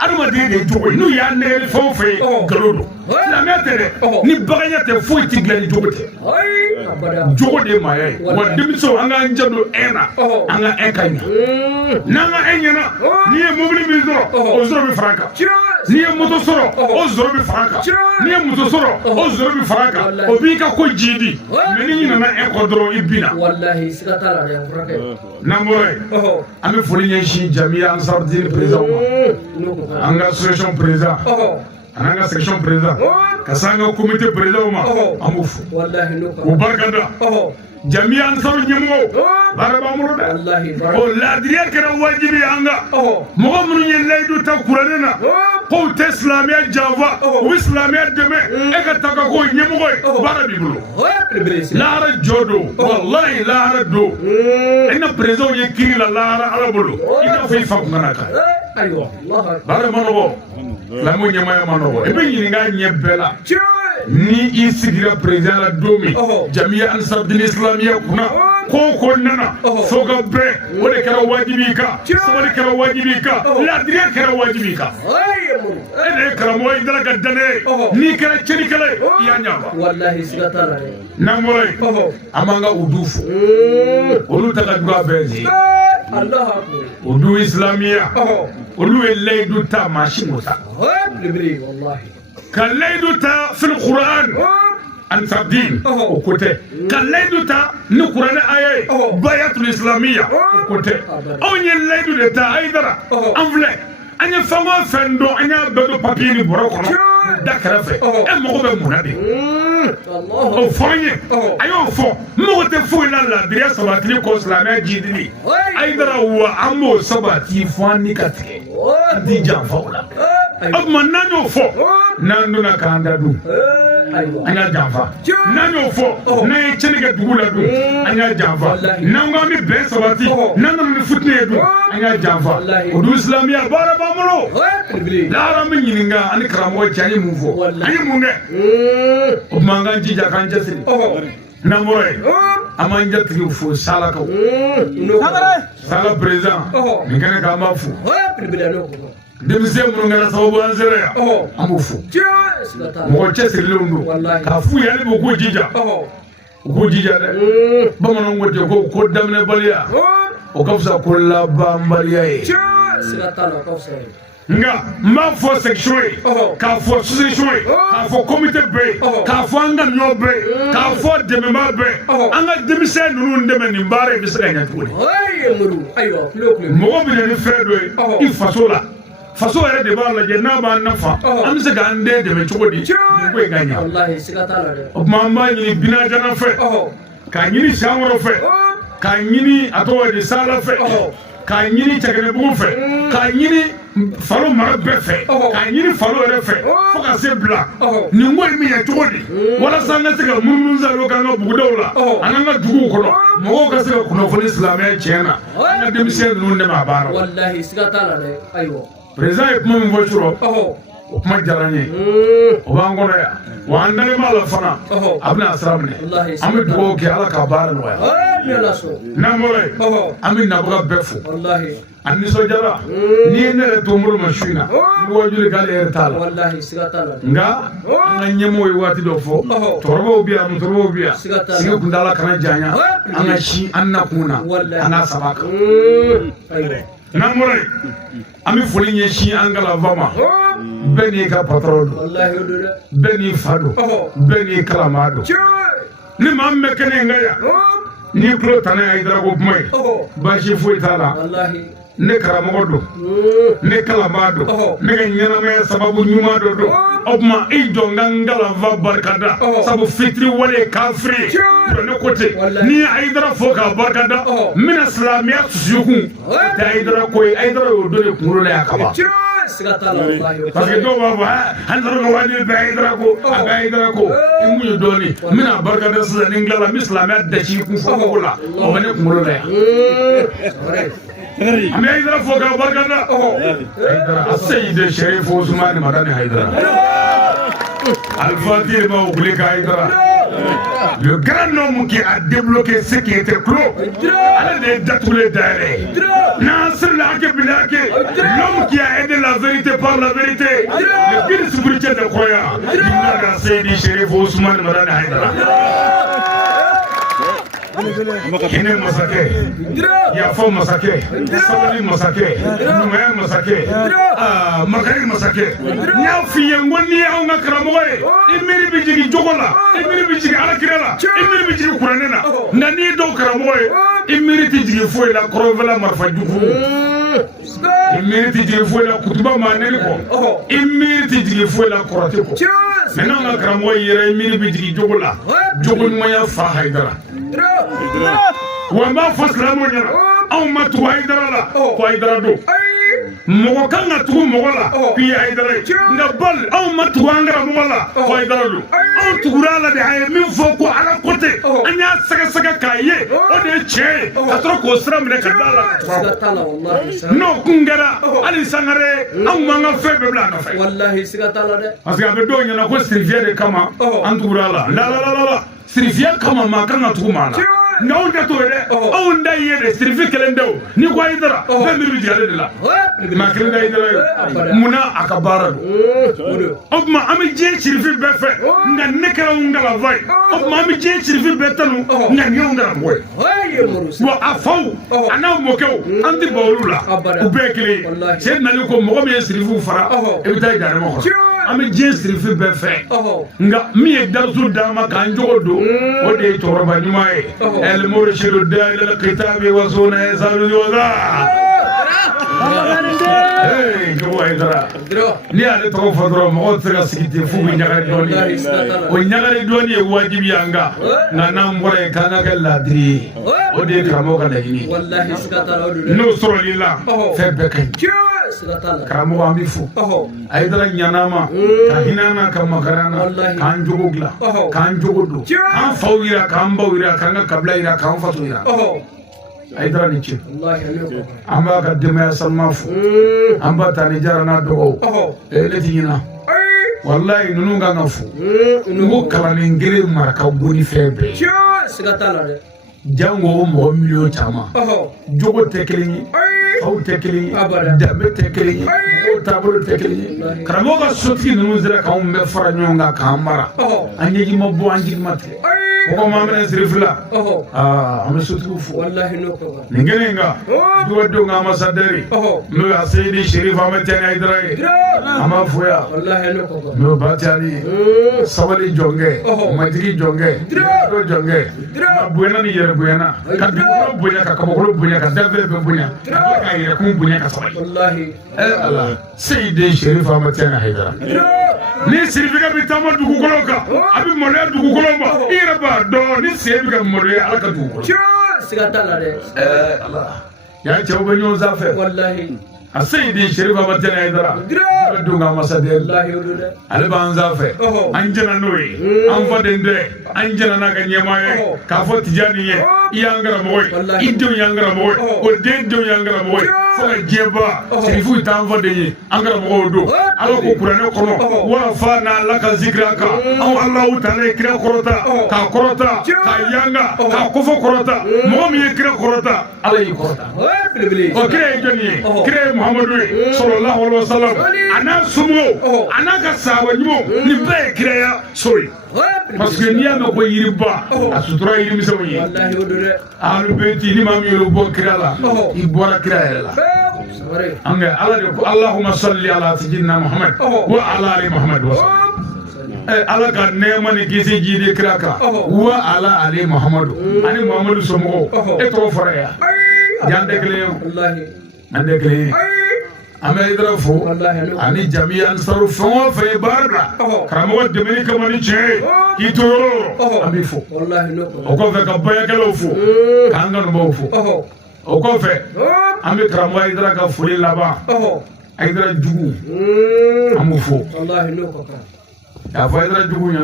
adamaden de ye jogo ye n'u y'a nɛgɛli fɛn o fɛn ye nkalon don silamɛya tɛ dɛ ni baganya tɛ foyi tɛ dilan ni jogo tɛ jogo de ye maaya ye wa denmisɛnw an k'an janto na an ka ka ɲa n'an ka ɲɛna n'i ye mobili min sɔrɔ o zoro bɛ fara kan n'i ye moto sɔrɔ o zoro bɛ fara kan n'i ye muso sɔrɔ o zoro bɛ fara kan o b'i ka ko jidi mais ni ɲinana kɔ dɔrɔn i binna n'an bɔra yen an bɛ foli ɲɛsin jamiya ansarudini président ma an ka association président an ka section président ka se an ka comité président ma an b'u fo k'u barika da jamiya ansaru ɲɛmɔgɔw baara b'an bolo dɛ o laadiriya kɛra wajibi ye an kan mɔgɔ minnu ye layidu ta kuranɛ na k'u tɛ silamɛya janfa u bɛ silamɛya dɛmɛ e ka taa ka k'o ɲɛmɔgɔ ye baara b'i bolo lahara jɔ don walahi lahara don e na présidentw ye kiri la lahara ala bolo i n'a fɔ i fa kun kana kan baara ma nɔgɔ silamɛw ɲɛmaya ma nɔgɔ i bɛ ɲininka ɲɛ bɛɛ la ni i sigira président la don min jamiya ansarudini islamiya kunna ko nana fo ka bɛn o de kɛra wajibi kan sabali kɛra wajibi kan laadiriya kɛra wajibi kan e de ye karamɔgɔ i dala ka danɛ ye n'i kɛra cɛnikɛla ye i y'a ɲafa n'an bɔra yen an b'an ka udu fo olu ta ka jugu a bɛɛ ye udu islamiya olu ye layidu ta maa si m'o ta ka layidu ta fil Qur'an ansardin o ko tɛ ka layidu ta ni kuranɛ aya ye bayatul islamiya o ko tɛ anw ye layidu de ta Hayidara an filɛ an ye fɛn o fɛn dɔn an y'a bɛɛ don papiye ni bɔrɔ kɔnɔ da kɛrɛfɛ e mago bɛ mun na de o fɔ an ye a y'o fɔ mago tɛ foyi la laadiriya sabatili kɔ silamɛya jidili Hayidara wa an b'o sabati fɔ an ni ka tigɛ an t'i janfa o la o tuma n'an y'o fɔ n'an donna k'an da dun an y'a janfa n'an y'o fɔ n'an ye cɛnni kɛ dugu la dun an y'a janfa n'an ko an bɛ bɛn sabati n'an nana ni futini ye dun an y'a janfa o dun silamɛya baara b'an bolo lahara an bɛ ɲininka ani karamɔgɔ cɛ an ye mun fɔ an ye mun kɛ o tuma an k'an jija k'an cɛsiri n'an bɔra yen an b'an jatigi fo salakaw sala président nin kɛnɛ kan an b'a fo denmisɛn minnu kɛra sababu an sera yan an b'u fo mɔgɔ cɛsirilenw don k'a f'u ye hali bi u k'u jija u k'u jija dɛ bamananw ko ten ko daminɛbaliya o ka fisa ko labanbaliya ye siga tala ko se nga m'a fɔ section ye k'a fɔ association ye k'a fɔ comité bɛɛ ye k'a fɔ an ka ɲɔ bɛɛ ye k'a fɔ dɛmɛbaa bɛɛ an ka denmisɛn ninnu dɛmɛ nin baara in bɛ se ka ɲɛ cogo di mɔgɔ bɛ na ni fɛn dɔ ye i faso la faso yɛrɛ de b'a lajɛ n'a b'a nafa an bɛ se k'an den dɛmɛ cogo di nin ko in ka ɲɛ o tuma an b'a ɲini Binajana fɛ k'a ɲini Sankɔrɔ fɛ k'a ɲini a tɔgɔ di Sala fɛ k'a ɲini Cɛkɛnɛbugu fɛ k'a ɲini Falo mara bɛɛ fɛ k'a ɲini Falo yɛrɛ fɛ fo ka se bila nin ko in bɛ ɲɛ cogo di walasa an ka se ka munumunu salo k'an ka bugudaw la an ka duguw kɔnɔ mɔgɔw ka se ka kunnafoni silamɛya tiɲɛ na an ka denmisɛn ninnu dɛmɛ a baara la. Président ye kuma min fɔ surɔ o kuma diyara n ye o b'an kɔnɔ yan wa an dalen b'a la fana a bɛna sira minɛ an bɛ dugawu kɛ Ala ka baara nɔgɔya n'an bɔra yen an bɛ nabaga bɛɛ fo a nisɔndiyara n'i ye ne yɛrɛ to n bolo ma su in na n bɛ wajuli k'ale yɛrɛ t'a la nka an ka ɲɛmɔgɔ ye waati dɔ fɔ cɛkɔrɔbaw bɛ yan musokɔrɔbaw bɛ yan sigi kuntala kana janya an ka si an na kun na an n'a saba kan n'an bɔra yen an bɛ foli ɲɛsin an kalanfa ma bɛɛ n'i ka patɔrɔn don bɛɛ n'i fa don bɛɛ n'i kalama don ni maa min bɛ kɛnɛ in kan yan n'i tulo tanna Hayidara ko kuma ye baasi foyi t'a la ne karamɔgɔ don ne kalama don ne ka ɲɛnamaya sababu ɲuman dɔ don o tuma i jɔ n ka n kalanfa barikada sabu fitiri wale kafiri don ne ko ten n'i ye Hayidara fɔ k'a barikada n bɛna silamɛya susukun o tɛ Hayidara ko ye Hayidara y'o don de kunkolo la yan ka ban. Parce que dɔw b'a fɔ an taara ka wajibi bɛɛ Hayidara ko a bɛ Hayidara ko i mun ye dɔɔni n bɛna barikada sisan ni n tilala n bɛ silamɛya dasi kun fɔ ko la o bɛ ne kunkolo la yan. an bɛ Hayidara fɔ k'a barikada Hayidara Seyid Sherif Ousmane Madani Hayidara Al-Fatih m'a oublié Hayidara le grand homme qui a débloqué ce qui était clos allez détruire derrière Nasr l'Haq Bilhaq l'homme qui a aidé la vérité par la vérité le guide spirituel de croyants Inna Seyid Sherif Ousmane Madani Hayidara Kene masake, Yafo masake, Sabali masake, Numaya masake, Makari masake. Nyafi yangwani ya unga karamoe. Imiri bijigi jogola, imiri bijigi alakirela, imiri bijigi kuranena. Nani do karamoe, imiri tijigi fuela krovela marfajuku. Imiri tijigi fuela kutuba maneli ko. Imiri tijigi fuela korateko. Maintenant unga karamoe yere imiri bijigi jogola. Jogon maya fa Hayidara. wa ma fɔ silamɛw ɲɛna anw ma tugu Hayidara la ko Hayidara don mɔgɔ kan ka tugu mɔgɔ la k'i ye Hayidara ye nka bal anw ma tugu an karamɔgɔ la ko Hayidara don anw tugura Ala de a ye min fɔ ko Ala ko ten an y'a sɛgɛsɛgɛ k'a ye o de ye tiɲɛ ye ka sɔrɔ k'o sira minɛ ka d'a la n'o kun kɛra hali Sangare anw m'an ka fɛn bɛɛ bila a nɔfɛ parce que a bɛ dɔw ɲɛna ko sirifiyɛ de kama an tugura la la sirifiyɛ kama maa kan ka tugu maa la nka anw tɛ t'o ye dɛ anw da ye de sirifi kelen tɛ o n'i ko Hayidara bɛɛ miiri bɛ jigin ale de la maa kelen tɛ Hayidara ye munna a ka baara don o tuma an bɛ diɲɛ sirifi bɛɛ fɛ nka ne kɛra n kalanfa ye o tuma an bɛ diɲɛ sirifi bɛɛ tanu nka nin y'anw karamɔgɔ ye wa a faw a n'a mɔkɛw an tɛ ban olu la u bɛɛ ye kelen ye cɛ nali ko mɔgɔ min ye sirifiw fara i bɛ taa jahanama kɔnɔ an bɛ diɲɛ sirifi bɛɛ fɛ nka min ye darisu d'an ma k'an jogo don o de ye cɛkɔrɔba ɲuman ye المرشد الداعي الى الكتاب وسنه يسال الوزا جو Hayidara ni ale tɔgɔ fɔ dɔrɔn mɔgɔw tɛ se ka sigi ten f'u bɛ ɲagari dɔɔni o ɲagari dɔɔni ye wajibi ye an kan nka n'an bɔra yen k'an ka kɛ laadiri ye o de ye karamɔgɔ ka laɲini ye n'o sɔrɔli la fɛn bɛɛ ka ɲi karamɔgɔ an bɛ fo Hayidara ɲana ma ka hinɛ an na ka makari an na k'an jogo dilan k'an jogo don k'an faw yira k'an baw yira k'an ka kabila yira k'an faso yira Hayidara ni ce an b'a ka denbaya sanuman fo an b'a ta ni jara n'a dɔgɔw ne ti ɲina walayi ninnu kan ka fo n ko kalanden kelen mara ka bon ni fɛn bɛɛ jango o mɔgɔ miliyɔn caman jogo tɛ kelen ye faw tɛ kelen ye danbe tɛ kelen ye mɔgɔw taabolo tɛ kelen ye karamɔgɔ ka sotigi ninnu sera k'anw bɛɛ fara ɲɔgɔn kan k'an mara an ɲɛji ma bɔ an jigi ma tigɛ ko ma mena sirifla am sutufu wallahi no ko ningenga duwado nga masadari no ya Seydi Sherif Ahmed Tidiane Aidara ama fuya wallahi no ko no batali sabali jonge majigi jonge do jonge buena ni yere buena ka duko buena ka kabolo buena ka dave be buena ka yere kun buena ka sabali wallahi Allah Seydi Sherif Ahmed Tidiane Aidara ni sirifika bitama dugu koloka abi mole dugu kolomba ira ba do ni sirifika mole alaka dugu sigata la de Allah ya chawbe nyon zafe wallahi Seydi Sherif Ahmed Tidiane Aidara dunga masadel wallahi ududa alban zafe anjana noy an fadende anjana naga nyamaye ka fo Tijani ye yangara moy iddo yangara moy o deddo yangara moy fo jeba Serifu tan fadeye angara moy do alo ko qur'ane kono wa fa na laka zikraka aw Allah ta'ala kira korota ka yanga ka kofo korota mo mi kira korota alay korota o kire joni kire Muhammadu sallallahu alaihi wasallam ana sumo ana ka sawa nyimo ni be kire sorry parce que niya me ko yiriba asutura yiri misawo yi wallahi ududa alu beti ni mam yelo bo kira la ibora kira la anga ala de ko Allahumma salli ala sayyidina Muhammad wa ala ali Muhammad wa ala ka nema ni kisi jide kraka wa ala ali Muhammad ani Muhammad somo e to faraya jande kle wallahi ande kle Aidara fo ani jami ansaru fo fe barra karamo de meni kamani che ki toro ami fo wallahi no o ko fe ka baya kala fo kanga no bo fo o ko fe ami karamo Aidara ka fuli laba Aidara jugu amu fo wallahi no ko ya fo Aidara jugu nya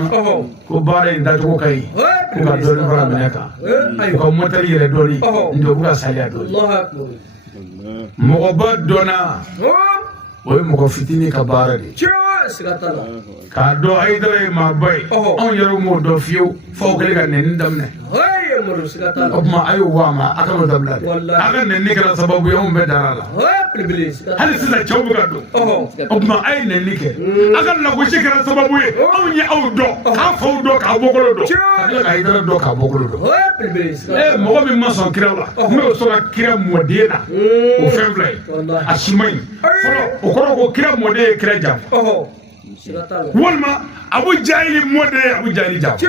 ko bare nda ko kai ko ka do fara meneka ko motali re dori ndo buka salia dori Allahu akbar mɔgɔ ba dɔnna o ye mɔgɔ fitinin ka baara de ye k'a dɔn Aidara ye maaba ye anw yɛrɛ m'o dɔn fiyewu f'aw kɛlen ka nɛni daminɛ o tuma a y'o wa ma a kan'o dabila dɛ a ka nɛni kɛra sababu ye anw bɛɛ dara la hali sisan cɛw bɛ ka don o tuma a ye nɛni kɛ a ka lagosi kɛra sababu ye anw ye aw dɔn k'a faw dɔn k'a bɔkolo dɔn ka tila ka Aidara dɔn k'a bɔkolo dɔn mɔgɔ min ma sɔn kira la n bɛ sɔn ka kira mɔden na o fɛn fila ye a si ma ɲi fɔlɔ o kɔrɔ ko kira mɔden ye kira janfa walima Abu Jahili mɔden ye Abu Jahili janfa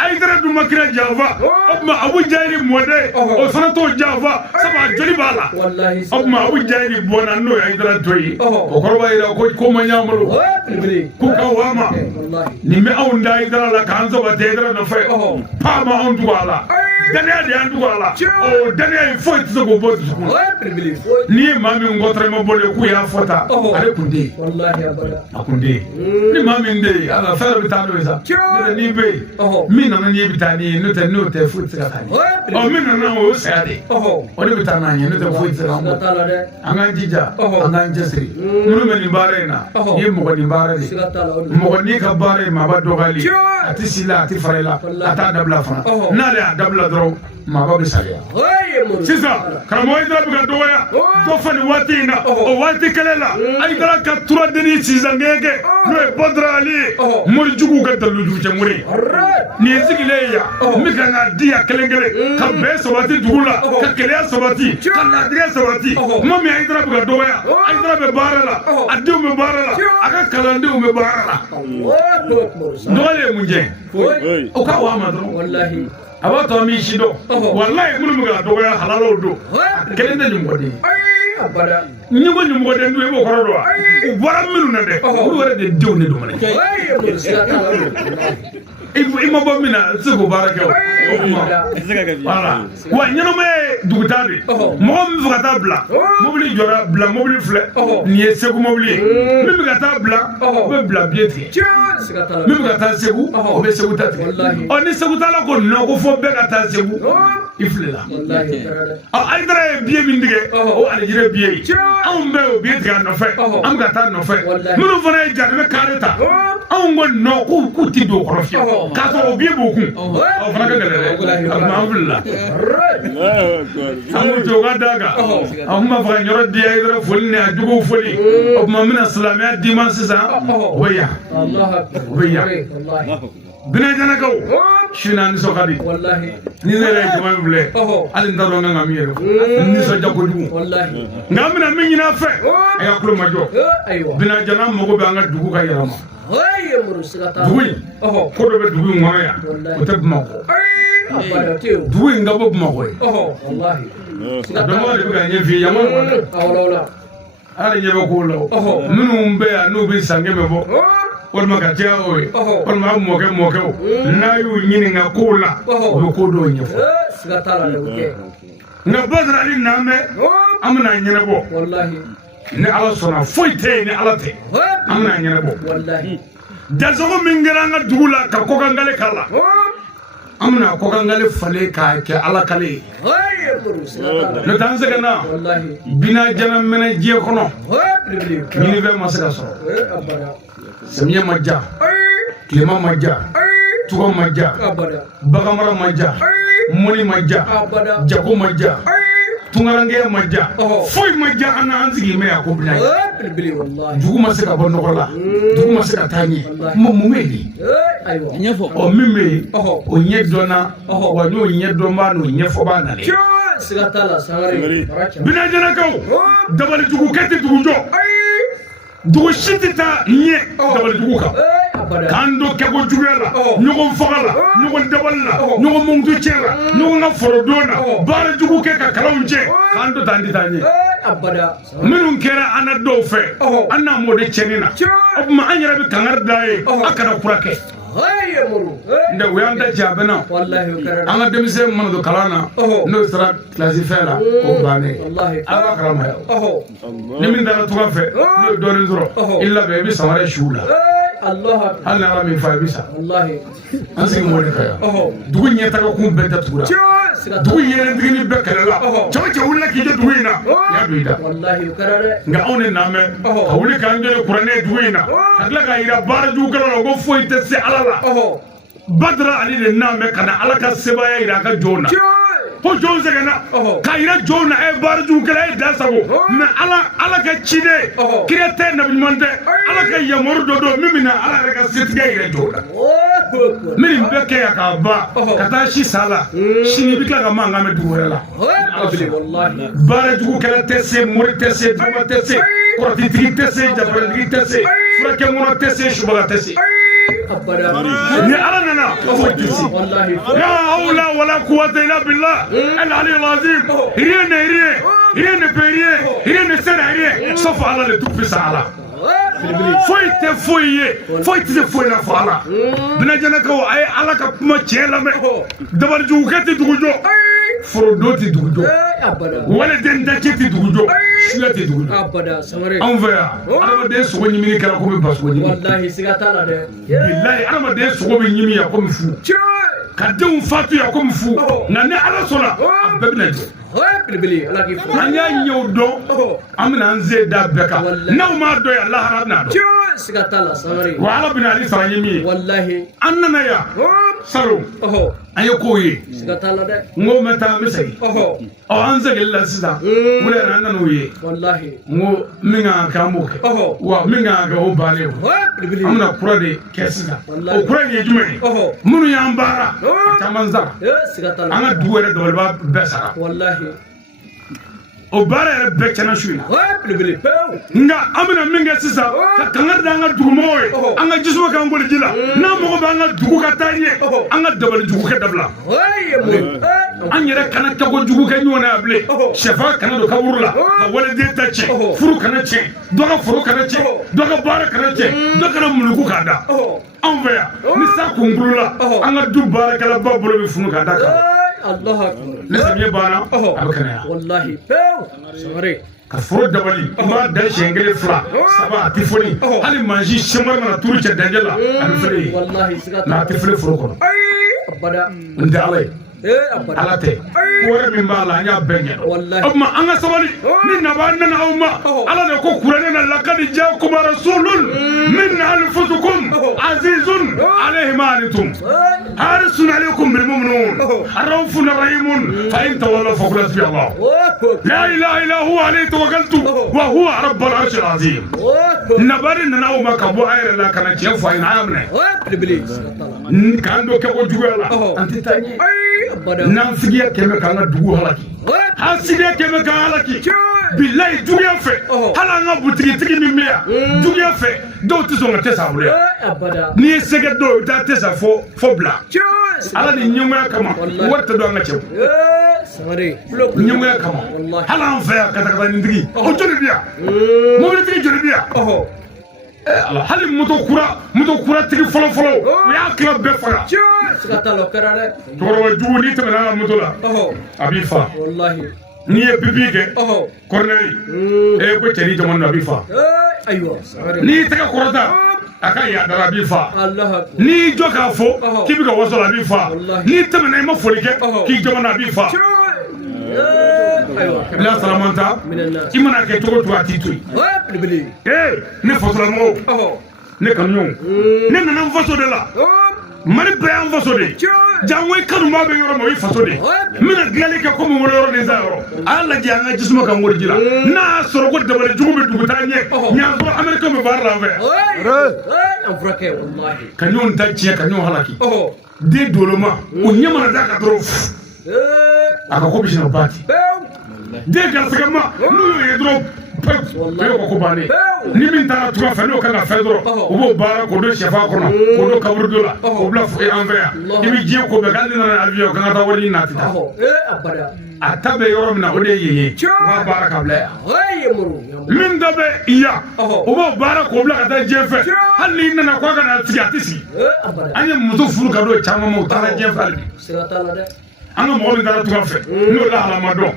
Aidara dun ma kira janfa o tuma Abu Jahili mɔden o fana t'o janfa sabu a joli b'a la o tuma Abu Jahili bɔnna n'o ye Aidara to ye o kɔrɔ b'a yira ko ma ɲɛ bolo k'u ka wa ma nin bɛ anw da Aidara la k'an sabati Aidara nɔfɛ paa ma anw tugu a la daniya de y'an tugu a la o daniya in foyi tɛ se k'o bɔ dusukun na n'i ye maa min kɔtara ma bolo ye k'u y'a fɔ ta ale kun tɛ yen a kun tɛ yen ni maa min tɛ yen ala fɛn dɔ bɛ taa n'o ye sa n'o n'i bɛ yen min nana n'i bɛ taa n'i ye n'o tɛ foyi tɛ se ka taa n'i ye min nana o ye saya de ye o de bɛ taa n'an ye n'o tɛ foyi tɛ se k'an bɔ an k'an jija an k'an cɛsiri minnu bɛ nin baara in na n'i ye mɔgɔ nin baara de mɔgɔ n'i ka baara in ma a b'a dɔgɔyali a tɛ si la a tɛ fara i la a t'a dabila fana n'ale y'a dabila dɔrɔn maaba bɛ sariya sisan karamɔgɔ Aidara bɛ ka dɔgɔya dɔ fɔ nin waati in na o waati kɛlɛ la Aidara ka turadenni sisankɛ kɛ n'o ye Badara Ali ye morijuguw ka dalilujugu cɛ mori nin ye sigilen ye yan n bɛ ka n ka di yan kelen kelen ka bɛn sabati dugu la ka keleya sabati ka latigɛ sabati tuma min Aidara bɛ ka dɔgɔya Aidara bɛ baara la a denw bɛ baara la a ka kalandenw bɛ baara la dɔgɔlen ye mun jɛ o ka wa ma dɔrɔn a b'a to an b'i si dɔn walayi minnu bɛ ka dɔgɔya halalaw don kelen tɛ ɲumɔgɔden ni ko ɲumɔgɔden dun i b'o kɔrɔ dɔn wa u bɔra minnu na dɛ olu yɛrɛ de denw de don mɛnɛ i ma bɔ min na i tɛ se k'o baara kɛ o wala wa ɲɛnama ye dugutaa de mɔgɔ min bɛ fɛ ka taa bila mobili jɔra bila mobili filɛ nin ye Segu mobili ye min bɛ ka taa bila o bɛ bila biye tigɛ min bɛ ka taa Segu o bɛ Segu ta tigɛ ni Segu t'a la ko nɔ ko fɔ bɛɛ ka taa Segu i filela Aidara ye biye min tigɛ o Alijeri biye ye anw bɛɛ o biye tigɛ a nɔfɛ an bɛ ka taa nɔfɛ minnu fana ye jarimɛ kare ta anw ko nɔ k'u tɛ don o kɔrɔ fiyewu k'a sɔrɔ o biye b'o kun o fana ka gɛlɛn dɛ a tuma an filila an k'o to o ka d'a kan an kun b'a fɛ ka yɔrɔ di Aidara foli ni a juguw foli o tuma n bɛna silamɛya d'i ma sisan o bɛ yan o bɛ yan bina jana kaw shina ni sokadi wallahi ni zere jama bule ali ndaro nga mi yero ni so jago dugu wallahi ngamina mingi na fe aya kulo majo aywa bina jana mogo be anga dugu ka yarama ay muru sigata dugu ko do be dugu ngoro ya o te mako abada teo dugu ngabo mako wallahi sigata do mo de ga nyefi yama awla ala nyebe ko lo minu mbe ya no be sange mebo walma ka tia oy walma moke na yu nyini nga kula do ko do nyefo sigata la de nga badra ali name amna nyene bo wallahi ni ala sona foite ni ala te amna nyene bo wallahi dazogo mingiranga dugula ka ko gangale kala amna ko gangale fale ka ke ala kale ay muru sigata no tanse kana wallahi bina jana mena je kono ni be masaka so abada samiya majja klima majja tugo majja bagamara majja moni majja jago majja tungarange majja foy majja ana anzigi me yakobna dugu masaka bonokola dugu masaka tanye mumedi aywa nyefo o mime o nyedona wa no nyedoma no nyefo bana le sigata la sangare bina jana kaw dabali dugu kete dugu jo dugu shitita nye dabali dugu ka kando kego jugela ñogon fogala ñogon daballa ñogon mungtu cera ñogon nga forodona bara jugu ke ka kalawunce kando tandi tanye abada minun kera ana do fe anna mode cenina obma anyara bi kangar daye akana kurake ay muru nda wiyanda jabena wallahi karana anga demise man do kalana no sara classifera ko bane aba karama ni min dara tuga fe no do rizro illa be bi samara shula Allah Allah min fa bisa wallahi ansi mo de kaya dugu nyeta ko kum benta tura dugu yere digini be kala chawa chawula ki dugu ina ya duida wallahi karare nga one name awuli kange qur'ane dugu ina adla ka ira bar dugu kala go foite se alala badra ali de name kana alaka sebaya ira ka jona ko jonze kana ka ira jona e bar dugu kala e dasago na ala ka chide kirete na bimonde ala ka yamor do mimina ala ka sitga ira jona min beke ya ka ba kata shi sala shini bikla ka manga me duwela wallahi bare dugu kala tese mori tese duma tese korti tigi tese jabare tigi tese frake mono tese shubaga tese abada ni ala nana ko tese wallahi la hawla wala quwwata illa billah al ali al azim rien ne sera rien sauf ala le tout puissant ala foyte foy la fala bina jana ko ay ala ka kuma cela me dabar jugu kati dugujo foro doti dugujo abada wala den daketi dugujo shuyati dugujo abada samare anvaya ala de so nyimi ni kala ko be baso nyimi wallahi sigata la de billahi ala de so be nyimi ya ko mfu kadum fatu ya ko mfu na ne ala sola abebna de bili ala ki anya nyawdo amna nze da beka naw ma do ya allah rabna do sigata la samare wa ala bin ali sanyimi wallahi annana ya saro ayo koyi sigata la de ngo meta misai o anze gella sida wala ranan uye wallahi ngo minga kamuke wa minga ga o bale bili amna kurade kesida o kurade jume munu ya ambara tamanza sigata la anga duwere do ba besara wallahi o bara be chana shuina bili nga amina minga sisa ka kangar da nga dugumoy anga jisuma ka ngol jila na mo ba nga dugu ka tanye anga dabal dugu ka dabla anyere kana ta go dugu ka nyona able shefa kana do kaburla ka wala de tache furu kana che doga furu kana che doga bara kana che doga na muluku kada anvaya ni sa kungurula anga du bara kala babulo bi funu kada ka Allah akbar lesa biye bana abakana wallahi samare ka foro dabali ma da shengele fla saba tifoni hali manji shemar mana turu che dangela abifre wallahi sigata na tifre foro kono abada ndalay abada alate kore min b'a la an y'a bɛɛ ɲɛdɔn Wallahi. o tuma an ka sabali ni naba nana aw ma ala de ko kuranɛ na laqad jaakum rasulun min anfusikum azizun alayhi ma antum harisun alaykum bil mu'minun raufun rahimun fa in tawallaw faqul hasbi Allah la ilaha illa huwa alayhi tawakkaltu wa huwa rabbul arshil azim nabari nana aw ma ka bɔ ayɛrɛ la kana cɛ fɔ a ɲɛna a y'a minɛ k'an dɔ kɛ ko juguya la an tɛ taa ɲɛ n'an sigiya kɛmɛ k'an ka dugu halaki an sigiya kɛmɛ k'an halaki bilayi juguya fɛ hali an ka butigitigi min bɛ yan juguya fɛ dɔw tɛ sɔn ka tɛ sa bolo yan n'i ye sɛgɛ dɔw i taa tɛ sa fo bila ala ni ɲɛngoya kama wari tɛ don an ka cɛw ɲɛngoya kama hali an fɛ yan katakataninitigi o joli bɛ yan mobilitigi joli bɛ yan hali moto kura tigi fɔlɔ o y'a kila bɛɛ faga cɛkɔrɔba jugu n'i tɛmɛna an ka moto la a b'i fa n'i ye pipi kɛ kɔrɔnɛli ko cɛ ni jamana don a b'i fa n'i y'i tɛgɛ kɔrɔta a ka yaadara a b'i fa n'i y'i jɔ k'a fɔ k'i bɛ ka waso la a b'i fa n'i tɛmɛna i ma foli kɛ k'i jamana a b'i fa bila salamanta i mana kɛ cogo cogo a t'i to yen ne fasolamɔgɔw ne kanuɲɔgɔnw ne nana n faso de la mali bɛɛ y'an faso de jango i kanuba bɛ yɔrɔ ma o y'i faso de n bɛna dilanli kɛ komi wolo yɔrɔ ni sa yɔrɔ a y'a lajɛ an ka jisuma kan wari ji la n'a y'a sɔrɔ ko dabali jugu bɛ dugu taa ɲɛ ɲan sɔrɔ américain bɛ baara la an fɛ ka ɲɔgɔn ta tiɲɛ ka ɲɔgɔn halaki den doloma o ɲɛ mana da ka dɔrɔn a ka ko bɛ sinna baati den garisɛgɛma n'u y'o ye dɔrɔn pewu ko bannen ni min taara tunga fɛ n'o kan ka fɛn dɔrɔn o b'o baara k'o don sɛfan kɔnɔ k'o don kaburu dɔ la k'o bila an fɛ yan i bɛ diɲɛ ko bɛɛ k'ale nana avion kan ka taa wari ɲini na a tɛ taa a ta bɛ yɔrɔ min na o de ye yen o b'a baara ka bila yan min ta bɛ yan o b'o baara k'o bila ka taa diɲɛ fɛ hali n'i nana k'a kana sigi a tɛ sigi an ye muso furu ka don caman ma o taara diɲɛ fɛ hali bi an ka mɔgɔ min taara tunga fɛ n'o lahala ma dɔn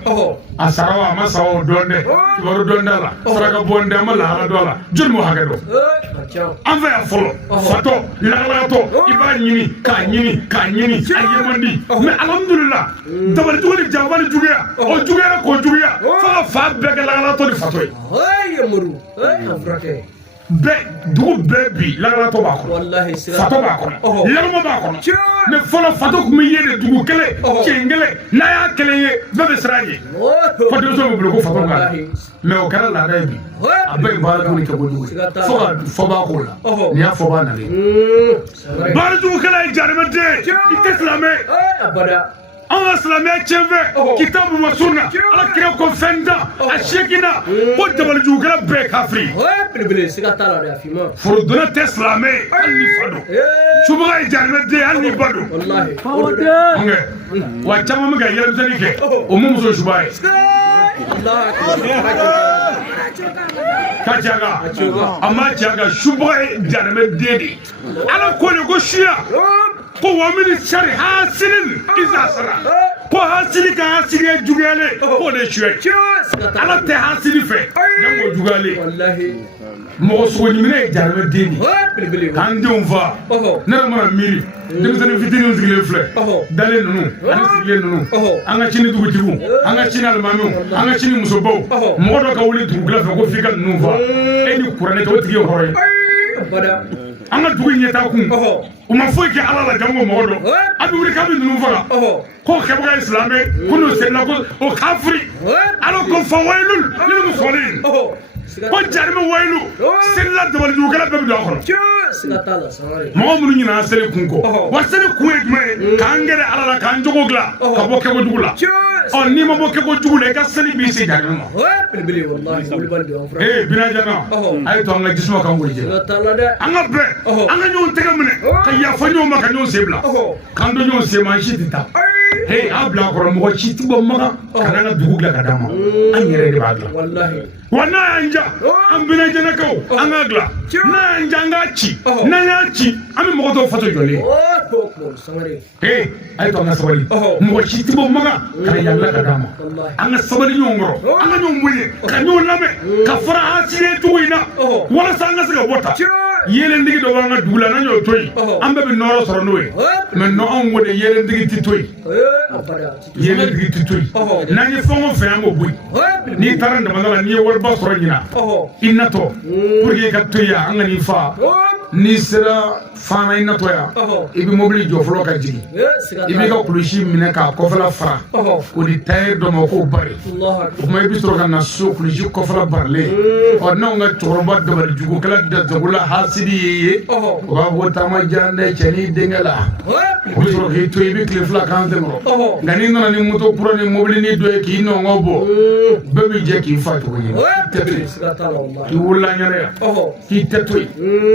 a sara wa a ma sa o dɔn dɛ kibaru dɔn t'a la saraka bɔ n tɛ an ma lahala dɔn a la joli m'o hakɛ dɔn an fɛ yan fɔlɔ fatɔ lahalatɔ i b'a ɲini k'a ɲini a ye man di mɛ alhamdulila dabalijugu ni janfa ni juguya o juguyara k'o juguya fo ka fa bɛɛ kɛ lahalatɔ ni fatɔ ye bɛɛ dugu bɛɛ bi lahalatɔ b'a kɔnɔ fatɔ b'a kɔnɔ lamɔ b'a kɔnɔ mɛ fɔlɔ fatɔ tun bɛ ye de dugu kelen cɛn kelen n'a y'a kelen ye bɛɛ bɛ siran a ɲɛ fɔ denmisɛnw bɛ bolo ko fatɔ b'a la mɛ o kɛra laada ye bi a bɛɛ ye baara ni kɛ kojugu ye fo ka fɔbaa k'o la n'i y'a fɔbaa nalen baarakɛla ye jarimɛden i tɛ silamɛ an ka silamɛya tiɲɛfɛ kitabu wa sunna ala kira ko fɛn da a seginna ko dabalijugukɛla bɛɛ ye kafiri forodonna tɛ silamɛ ye hali ni fa don subaga ye jarimɛden hali ni ba don wa caman bɛ ka yɛlɛmisɛnnin kɛ o mu muso subaga ye ka caga a ma caga subaga ye jarimɛden de ala ko de ko suya ko wa min sari hasilin iza sara ko hasili ka hasili juguyale ko de suye ala tɛ hasili fɛ jango juguyale mɔgɔ sogo ɲinɛ ye jarimɛden de k'an denw fa ne yɛrɛ mana miiri denmisɛnnin fitininw sigilen filɛ dalen ninnu ani sigilen ninnu an ka sini dugutigiw an ka sini alimamiw an ka sini musobaw mɔgɔ dɔ ka wuli dugukila fɛ ko f'i ka ninnu fa e ni kuranɛ tɛ o tigi ye hɔrɔn ye an ka dugu ɲɛtaa kun u ma foyi kɛ ala la jango mɔgɔ dɔn a bɛ wuli k'a bɛ ninnu faga ko kɛbaga ye silamɛ ko n'o senna ko o kafiri ala ko fa wayilul lil musallin ko jarimɛ wayilu selila dabalijugukɛla bɛɛ bɛ don a kɔnɔ mɔgɔ minnu ɲinana seli kun kɔ wa seli kun ye jumɛn ye k'an gɛrɛ ala la k'an jogo dilan ka bɔ kɛkojugu la n'i ma bɔ kɛkojugu la i ka seli b'i se jarimɛ ma binajana a ye to an ka jisuma kan wuli jɛ an ka bɛn an ka ɲɔgɔn tɛgɛ minɛ ka yafa ɲɔgɔn ma ka ɲɔgɔn sen bila k'an don ɲɔgɔn sen ma an si tɛ taa a bila a kɔrɔ mɔgɔ si tɛ bɔ makan ka n'an ka dugu dilan ka d'a ma an yɛrɛ de b'a dilan wa n'a y'an ja an binajɛnɛkaw an k'a dilan n'a y'an ja an k'a ci n'an y'a ci an bɛ mɔgɔ dɔw fatɔ jɔlen a ye to an ka sabali mɔgɔ si tɛ bɔ makan ka yala ka d'a ma an ka sabali ɲɔgɔn kɔrɔ an ka ɲɔgɔn bonya ka ɲɔgɔn lamɛn ka fara hasile cogo in na walasa an ka se ka bɔ ta yelendigi do wanga dugula na yo toy ambe be noro soro noy mais no on wode yelendigi ti toy yelendigi ti toy nani fongo fe ambo buy ni tarande mandala ni wor ba soro nyina inna to pour que ka toya angani fa ni sera fana inna to ya ibi mobili jo flo ka jigi ibi ka kulushi mine ka kofala fara ko di tayr do mo ko bari o may bistro kan na so kulushi kofala barle o na nga chorba de bari jugo kala da zagula hasidi wa wota ma jande cheni dengala bistro ke to ibi klefla kan demro ngani no ni moto pro ni mobili ni do ki no ngobo bebi je ki fa to ni tetre ki wula nyare ki tetwe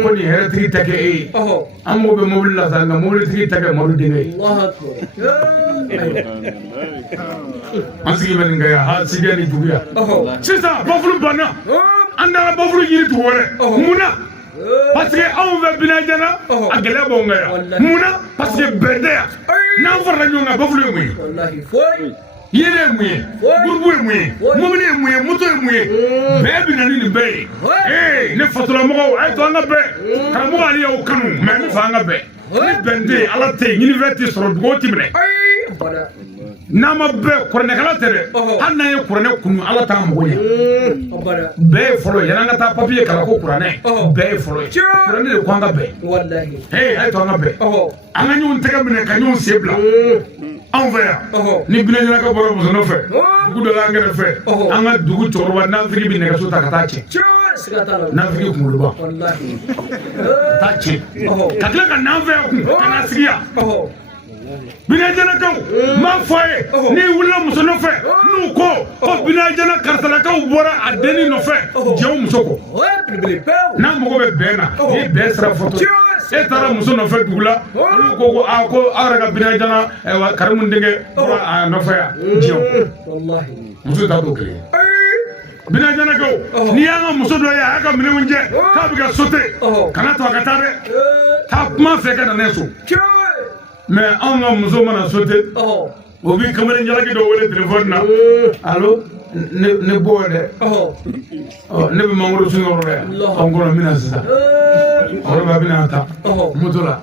ko ni heretri take e ammo be mobili la sanga mobili tri take mobili dingai ansigi ben ngaya ha sigani dubiya sisa boflu bana andara boflu yiri tuwore muna parce que on veut bina jana agele bongaya muna parce que berdeya na farla nyonga boflu mu wallahi foi yere mu gurbu mu mobili mu moto mu be bina ni be ne fatula mo ay to nga be kala mo ali o kanu me mi fa nga be ni bende ala te university soro dugo timne nama be korne kala tere hanna ye korne kunu ala ta mo ye be folo yana nga ta papier kala ko korne be folo korne de kwanga be wallahi ay to nga be anga nyun tega bine kanyon sebla envers ni bine nyana ka boro mo no fe dugu do la ngere fe anga dugu chorwa na figi bine ka sota kata che na figi kumuluba wallahi tache katla ka na fe ku kana sigia bina jana kaw ma foye ni wula muso no fe nu ko bina jana karsala kaw bora adeni no fe jew muso ko na mo be bena ni be sra foto e tara muso no fe dugula ko araga bina jana karamun dinge bora no fe jew wallahi muso da do kle bina jana kaw ni anga muso do ya aka mine wunje ka biga sote kana to aka tare ta ma fe kana neso mais on a muso mana sauté o bi kamane njala ki do wala téléphone na allo ne boode ne be mangoro sungo re on ko mina sa o ba bina ta mutola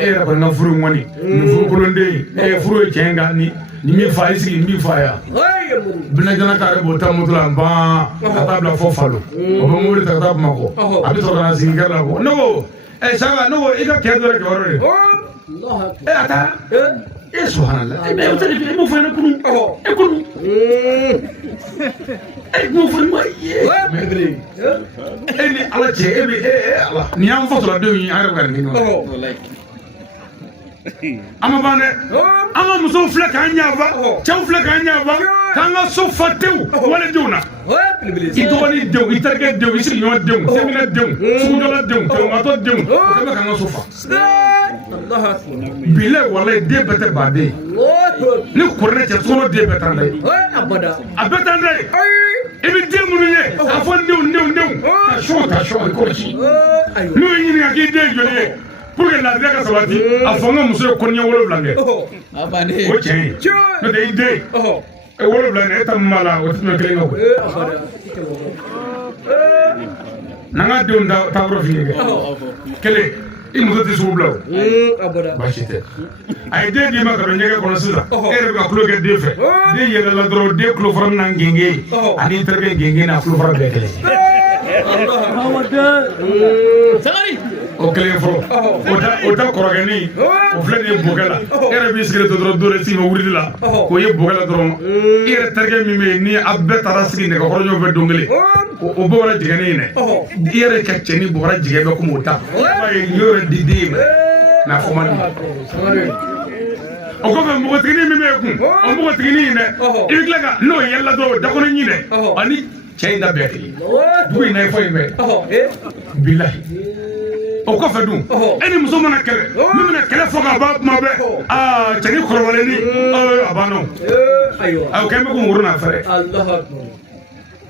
era ko na furu ngoni ni furu ko ndey furu cenga ni mi fa isi mi fa ya bina jana kare bota mutola ba atabla fo falo o ba mo ta tab mako abi to na singala ko no sanga no ika kedo re gore Allah ata subhanallah me utali fi mo fana kunu kunu mo fana ma ye ni ala che ala ni am foto la do yi ara gar ni no ama bane ama muso fle ka nyava chaw fle ka nyava kanga so fatew wala dewna idoni dew itarge dew isi nyo dew semina dew sujola dew tomato dew kama kanga so fa Allah bile wala de bete bade ni kurne che solo de betande abada abetande ibi de munuye afon dew ta sho ko chi no yini ga de jole pour que la drague sabati afanga muso konya wolo blange abane o chen no de ide e wolo blange eta mala o tino kele ngoko nanga de onda tabro finge kele i muso ti subla abada bachite ay de di ma ko nyega kono sila ere ga klo ge de fe de yela la dro de klo fram nangenge ani terge genge na klo fram be kele Sagari o kelen foro o ta korogani o filɛ ni bogala ere bi sigire doro dore si ma wuridi la ko ye bogala dɔrɔn ere terikɛ min bɛ ni a bɛɛ taara sigi nɛgɛ kɔrɔ ɲɔgɔn fɛ don kelen o bɔra jigɛni ne ere ka cɛ ni bɔra jigɛ bɛ komi o ta ba ye yɔrɔ di den ma n'a fɔ man di o kɔfɛ npogotigini min bɛ kun o npogotigini in dɛ i bɛ tila ka n'o yɛlɛla dɔrɔn dakɔnɔ ɲi dɛ ani cɛ in da bɛɛ kelen dugu in na ye fɔ in bɛɛ bilahi o kɔfɛ dun e ni muso mana kɛlɛ min bɛna kɛlɛ fɔ ka ban kuma bɛɛ cɛ ni kɔrɔbalenni a banna o kɛlen bɛ ko muru n'a fɛrɛ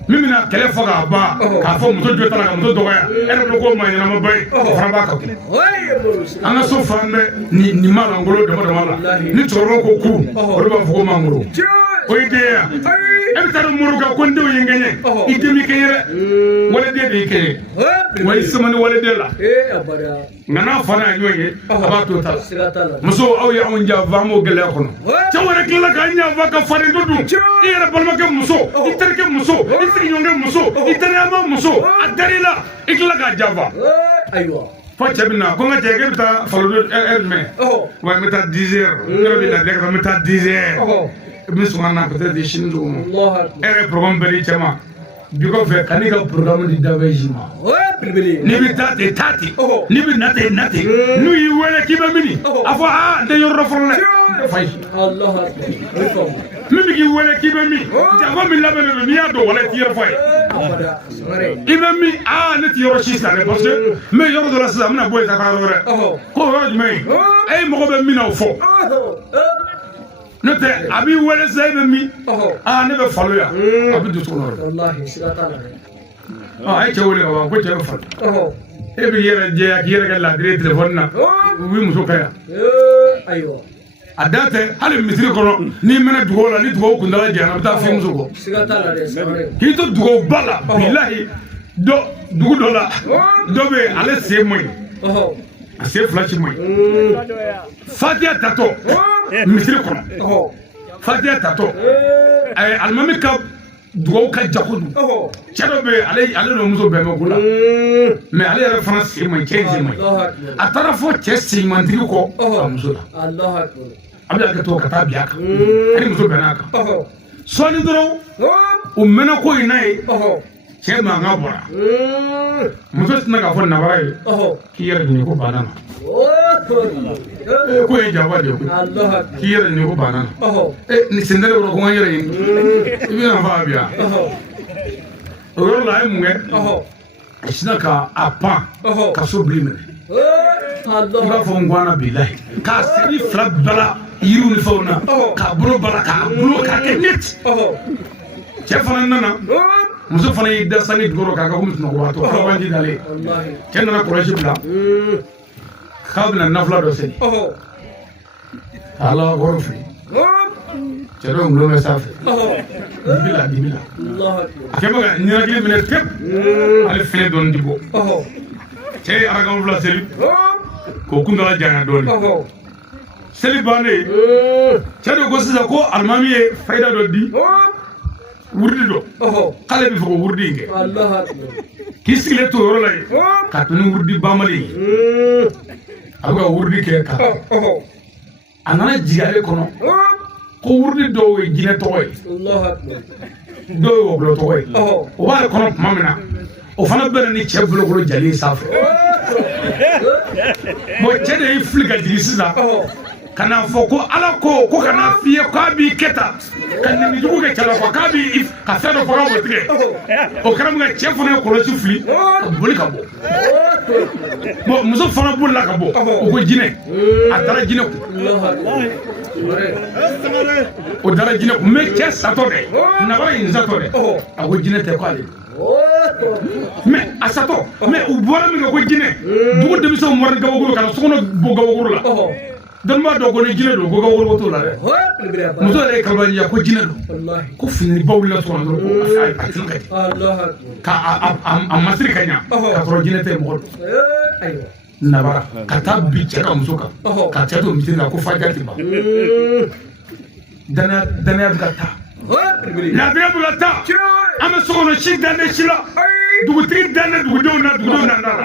min bɛna kɛlɛ fɔ ka ban k'a fɔ muso jo ta la ka muso dɔgɔya e yɛrɛ bɛ ko maa ɲɛnama ba ye o fana b'a ka kun an ka so fan bɛ nin ma langolo dama dama la ni cɛkɔrɔba ko ku o de b'a fɔ ko mangoro idea ebitaro muruga kondo yengene idemi kayere wala de ke way samani wala de la abada ngana fana nyoye abato tal muso aw ya on java mo gele kono tawara kila ka nya vaka fare dudu ira balma ke muso iterke muso isri nyonge muso itana muso adarila ikla ka java aywa Fachabina, comment tu es là? Follow me. Oh, ouais, mais t'as 10 heures. Mais t'as 10 heures. Oh, mais souvent on a peut-être des Chinois. Allah. Programme beri chama. Biko fe kanika programme di davejima. Ouais, bilbili. Nibi tate tati. Nibi nate nate. Nu yiwele kiba mini. Afo de yorro folle. Fay. Allah. Mimi ki wele kiba mi. Jago mi labele mi ado wala tire fay. Ibe mi ne ti yoro chisa ne parce que me yoro de la sa mna boy ta parore. Ko roj me. Mo be mi na fo. Note abi wele sebe mi ne be follow ya abi du tuno wallahi sigatala ay ce wele ba ko ce follow e bi yere je ak yere ga la dire telephone na wi muso kaya ayo adate hali misri kono ni mena dugo la ni dugo kundala je na ta fi muso ko sigatala de sare ki to dugo bala billahi do dugo do la do be ale se moy se flash moy fatia tato misri kono fatia tato ay almami ka dugo ka jakudu chado be ale no muso be ngula mais ale ya france e man change man atara fo chesi man diko ko muso Allah akbar abya ka to ka tabiya ka ani muso be naka so ni doro o mena ko inai che ma ngabora muso tna ka fo na barai ki yere ni ko banana ko e jawa de Allah ki yere ni ko banana ni sendere ro ko yere ni ibi na fa bia ro la mu nge sina ka apa ka so blime Allah ka fo ngwana bilahi ka seri flab bala yiru ni fauna ka bro bala ka bro ka kenet che fana nana muso fana yi da sani dugoro ka ko mutno ko wato ko wanji dale wallahi kenna na courage bla khabna nafla do seni ala gorofi cero nglo me safe dibila Allah kema ga ni ragli mine tep ale fele don dibo che araga vla seli ko kundala jana don seli bane cero go sisa ko almami e fayda do di wurdi do kale bi fo wurdi nge Allah kisigile to yoro lay ka tunu wurdi bamali aga wurdi ke ka anana jigale kono ko wurdi do we jine toy Allah do wo blo toy o wala kono mamina o fana bere ni cheblo ko jali safu mo chede ifliga dirisa kana foko ala ko kana fiye ko abi keta kana ni jugo ke chala ko kabi ka fedo ko ro tige o karam ga chefu ne ko ci fli boli ka bo mo muso fana bulla ka bo ko jine atara jine ko o dara jine ko me ke sato de na ba in sato de ko jine te ko ale me asato me u bora mi ko jine dugo de biso mor ga wo kana sono bo ga wo la dan ma dogo ne jine do go ga woro to la re muso le kalbani ya ko jine do wallahi ko fini bawla to no ko ay atin kay Allah ka am masri kanya ka pro jine te mo ayo nabara ka tabbi ka muso ka tato mitina ko fajati ba dana bugata la be bugata am so no shi dane shila dugu tiri dane dugu do na ndala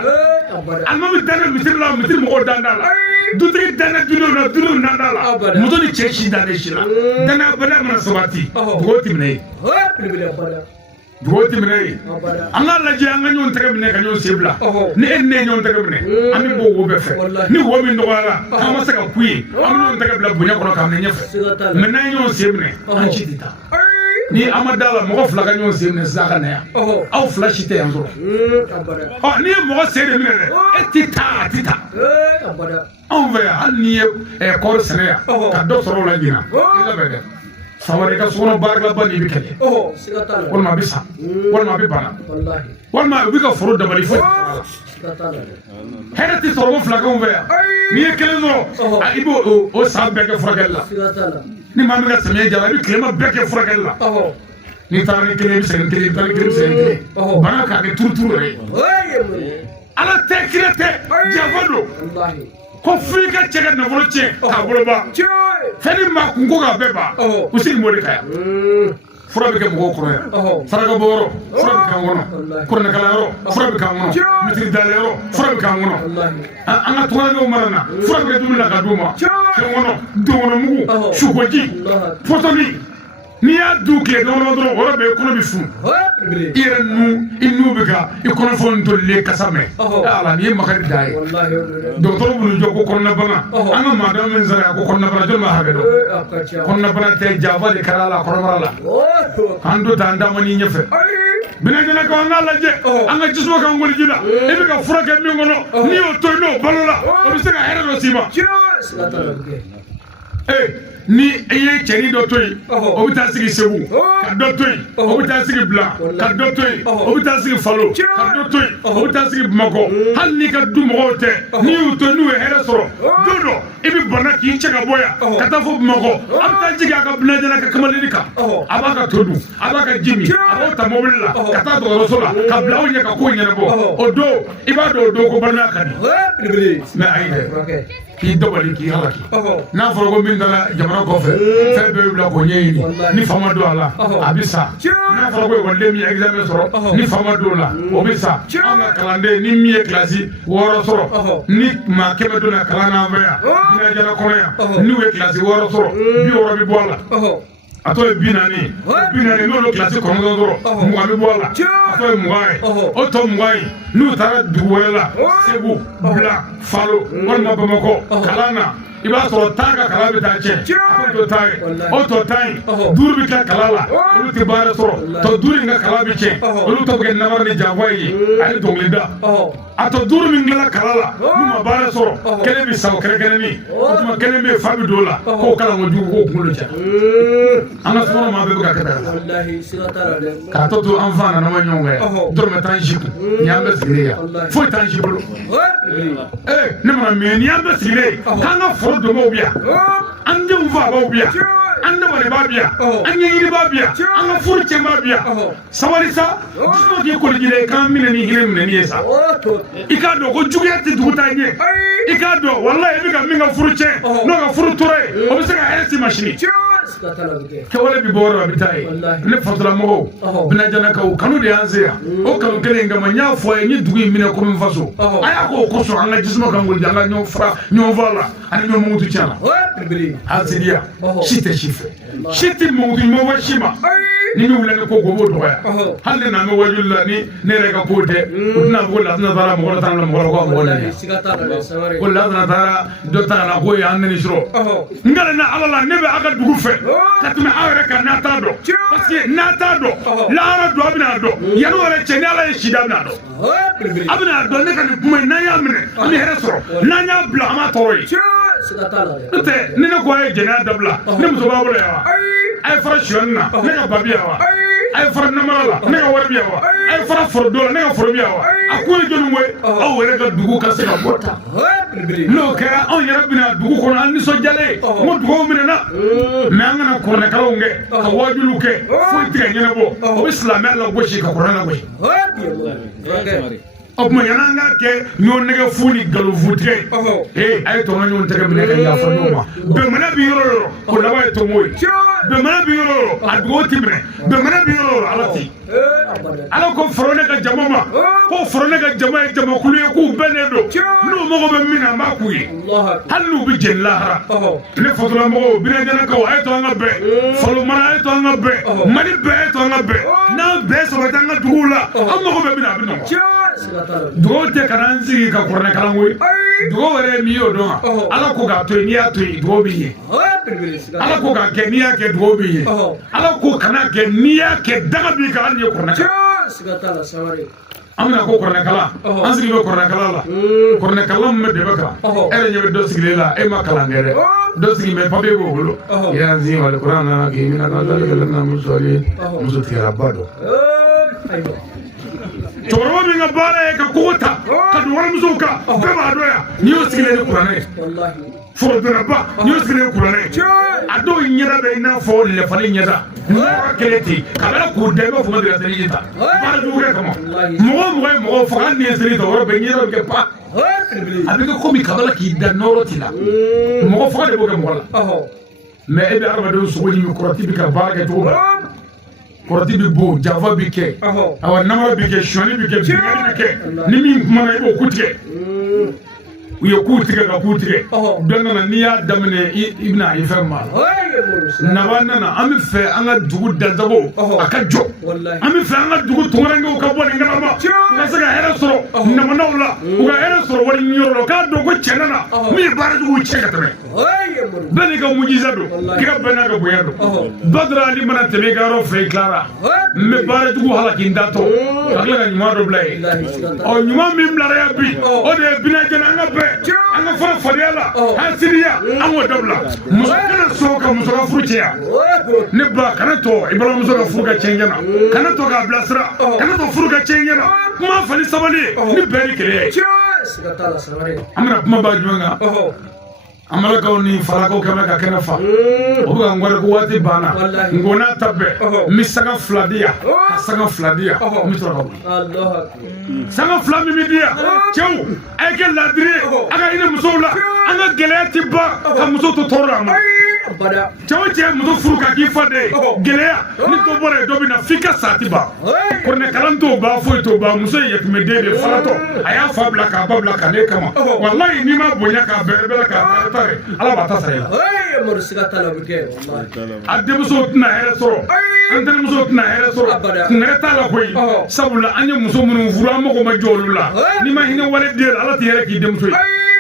almami dane mitirla mitir mo dandala dutri dana duno na dala muto ni cheshi dane shila dana bada mana sabati dugo timne Allah la je anga nyon tege mine ka nyon sebla ni enne nyon tege mine ami bo wo be fe ni wo mi ndo wala kama saka kuyi ami nyon tege bla bunya kono kam ne nyefe mena nyon sebne an chitita ni amadala mo fla ka nyon sebne zaka na ya aw flash te yanzo ni mo sede mine etita on va ni kor sene ya ka do soro la gina ila bede sawari ka sono barla bani bi kele sigatala wal ma bisa wal ma bi bana wallahi wal ma bi ka furu da bali fu sigatala herati soro flagon ve ni kele zo a ibo o sabbe ka furagella sigatala ni ma mi ka samiya jara bi klema be ka furagella ni tani kele bi sen kele tani kele bi sen kele bana ka ke turu re ala te kirete javado wallahi ko fika cega na volo che ka boloba feni ma kungo ga beba usiri modi kaya fura be ke mo ko ya saraga boro fura be ka ngono kurna kala ro fura be ka ngono mitri dale ro fura be ka ngono anga tuwa go marana fura be dumina ka duma ke ngono duwono mugu shugoji fotoni ni ya duke dono dono wala be kono bi fu ira inu be ka ikono fon dolle kasame ala ni makari dai docteur bu jogo kono bana anga madam men zara ko kono bana jol ma haga do kono bana te java de kala kono mala ando tanda mani nyefe bina dina ko anga laje anga jismo ka ngoli jina e be ka furake mi ngono ni o toyno balola o bi se ka hera do sima ni eye ceri do toy o bi ta sigi sebu ka do toy o bi ta sigi bla ka do toy o bi ta sigi falo ka do toy o bi ta sigi mako hal ni ka du mo te ni u to nu hera soro dodo ibi bana ki cega boya ka ta fo mako am ta jiga ka bla jana ka kamali ka abaka todu abaka jimi abota mobilla ka ta do rosola ka bla o nya ka ko nya bo o do iba do ko bana ka ni na aide ki dobali ki halaki na foro ko min dala jamana ko fe be bla ko nyeyini ni fama do ala abisa na foro ko wonde mi examen soro ni fama do la obisa anga kalande ni mi classe woro soro ni ma kebe do na kalana veya ni jana ko ya ni we classe woro soro bi woro bi bola ato binani no classe ko ndo doro mu ami bola ato muai oto muai nu tara duwela sebu bla falo wal mabamako kalana iba soro tanga kala be tache to tai oto tai durbi ka kalala ulu tibara soro to duri nga kala be che ulu to gen namar ni jawai ay to linda ato durbi ngala kalala numa bara soro kele bi saw kere kere ni tuma kele be fabi dola ko kala mo jugo ko kulo cha ana soro ma be ka kada wallahi sigatala ka to to anfana na manyonga dorme tan jibu nyamba sigiriya foi tan jibu ne ma me nyamba sigire kana do mo biya ande uva ba biya ande wale ba biya anye yiri ba biya anga furche ba biya sawarisa disto di ko jire kan mine ni hire mine ni esa ikado ko jugiyati dugutanye ikado wallahi bi ka minga furche no ga furture o bi se ka heresi machine ke wala bi boro abitai ne fatula mo bina jana ka kanu de anzia o kanu kele ngama nya fo ni dugu mine ko min faso aya ko ko so anga jismo kan gol janga nyo fra nyo vala ani nyo mutu chana asidia shite shife shite mutu mo wa shima ni mi wulani ko gobo do ya halle na me wajulla ni ne rega pote udna bola na dara mo tan na mo ko mo ne ko la na dara do ta na ko ya ni shiro ngala na alala ne be aka dugu fe katuma awre ka na ta do parce que na ta do la ra do abina do yanu wala cheni ala shida na do abina do ne kan kuma na ya mine ni here soro na nya bla ama toroyi ute ni ne ko ay jena dabla ne muso ba bula ya ay fara shonna ne ka babiya wa ay fara namala ne ka warbiya wa ay fara fordola ne ka forbiya wa akoy jonu moy aw wala ka dugu ka se ka bota no kera on yarabina dugu ko an so jale mo dugu mina na me ngana ko ne kala nge ka wajulu ke fo tiga nyene bo o islam ala goshi ka qur'ana goshi o mo yana nga ke nyon nega funi galu vutre ay to nyon tege mine ka ya fa nyoma be mana bi yoro ko la way to moy be mana bi yoro adgo timre be mana bi yoro alati ala ko forone ka jamama ko forone ka jama kulu ku benedo no mo go be mina ma ku yi halu bi jellahara le fotula mo bi na jana ka ay to nga be folo mara ay to nga be mani be to nga be na be so ba nga dugula amma go be mina bi no dugo te karanzi ka korne kalangoy dugo wore mi yo do ala ko ga to ni ato dugo bi ye ala ko ga ke ni ake dugo bi ye ala ko kana ke ni ake daga bi ka ni korne amna ko korne kala ansigi be korne kala la korne kala me de baka ere nyebe do sigile la e makala ngere do sigi me pabe go bolo ya nzi wal qur'ana ki mina ka zalika na musali musutira bado Chorwa minga bare ka kota ka duwara musuka beba doya niyo sigile qur'ana wallahi fo draba niyo sigile qur'ana ado nyira be na fo le fali nyira no keleti kala ku de go fo de selita ba duure kama mo fo kan ni selita woro be nyira ke pa avec ko mi kabala ki da norotina mo fo de bo ke mo la mais ebe arba do so woni mi korati bi ka baraka to korati bi bo java bi ke awa namara bi ke shoni bi ke bi ke ni mi mana ibo kutike uye kutike ka kutike donna na niya damne ibna ifem mal nawana na ami fe anga dugu danzabo aka jo ami fe anga dugu tonrango ka boni ngama ma ngasaga hera soro namana wala uga hera soro wari nyoro ka do ko chenana mi bara dugu cheka tame bani ka mujizado kika bana ka boyado badra ali mana tebe garo fe clara me bara dugu halaki ndato akla ka nyuma do blay o nyuma mi mlara ya bi o de bina jana anga be anga fara fariala hasiriya anwo dabla musakana soka musaka furuciya ne ba kana to ibara musaka furuka cengena kana to ka blasra kana to furuka cengena kuma fali sabali ni beri kire amra kuma ba juanga amala ka ni farako kama ka kana fa obuga ngore ko wati bana ngona tabbe misaga fladia saga fladia mitora ko Allah saga flami media cew ay ke ladri aga ina musola anga gelati ba ka muso to torra ma bada cew ce muso furuka ki fade geleya ni to bore do bina fika satiba ko ne kalanto ba fo to ba muso yetme de falato aya fabla ka ne kama wallahi ni ma bonya ka berbela ka ala bata sarela ay mo siga tala bike wallahi adde muso tna here soro ande muso tna here soro ngere tala koy sabula anya muso mun fura mo ko ma jolula ni ma hina wala de ala ti here ki dem soy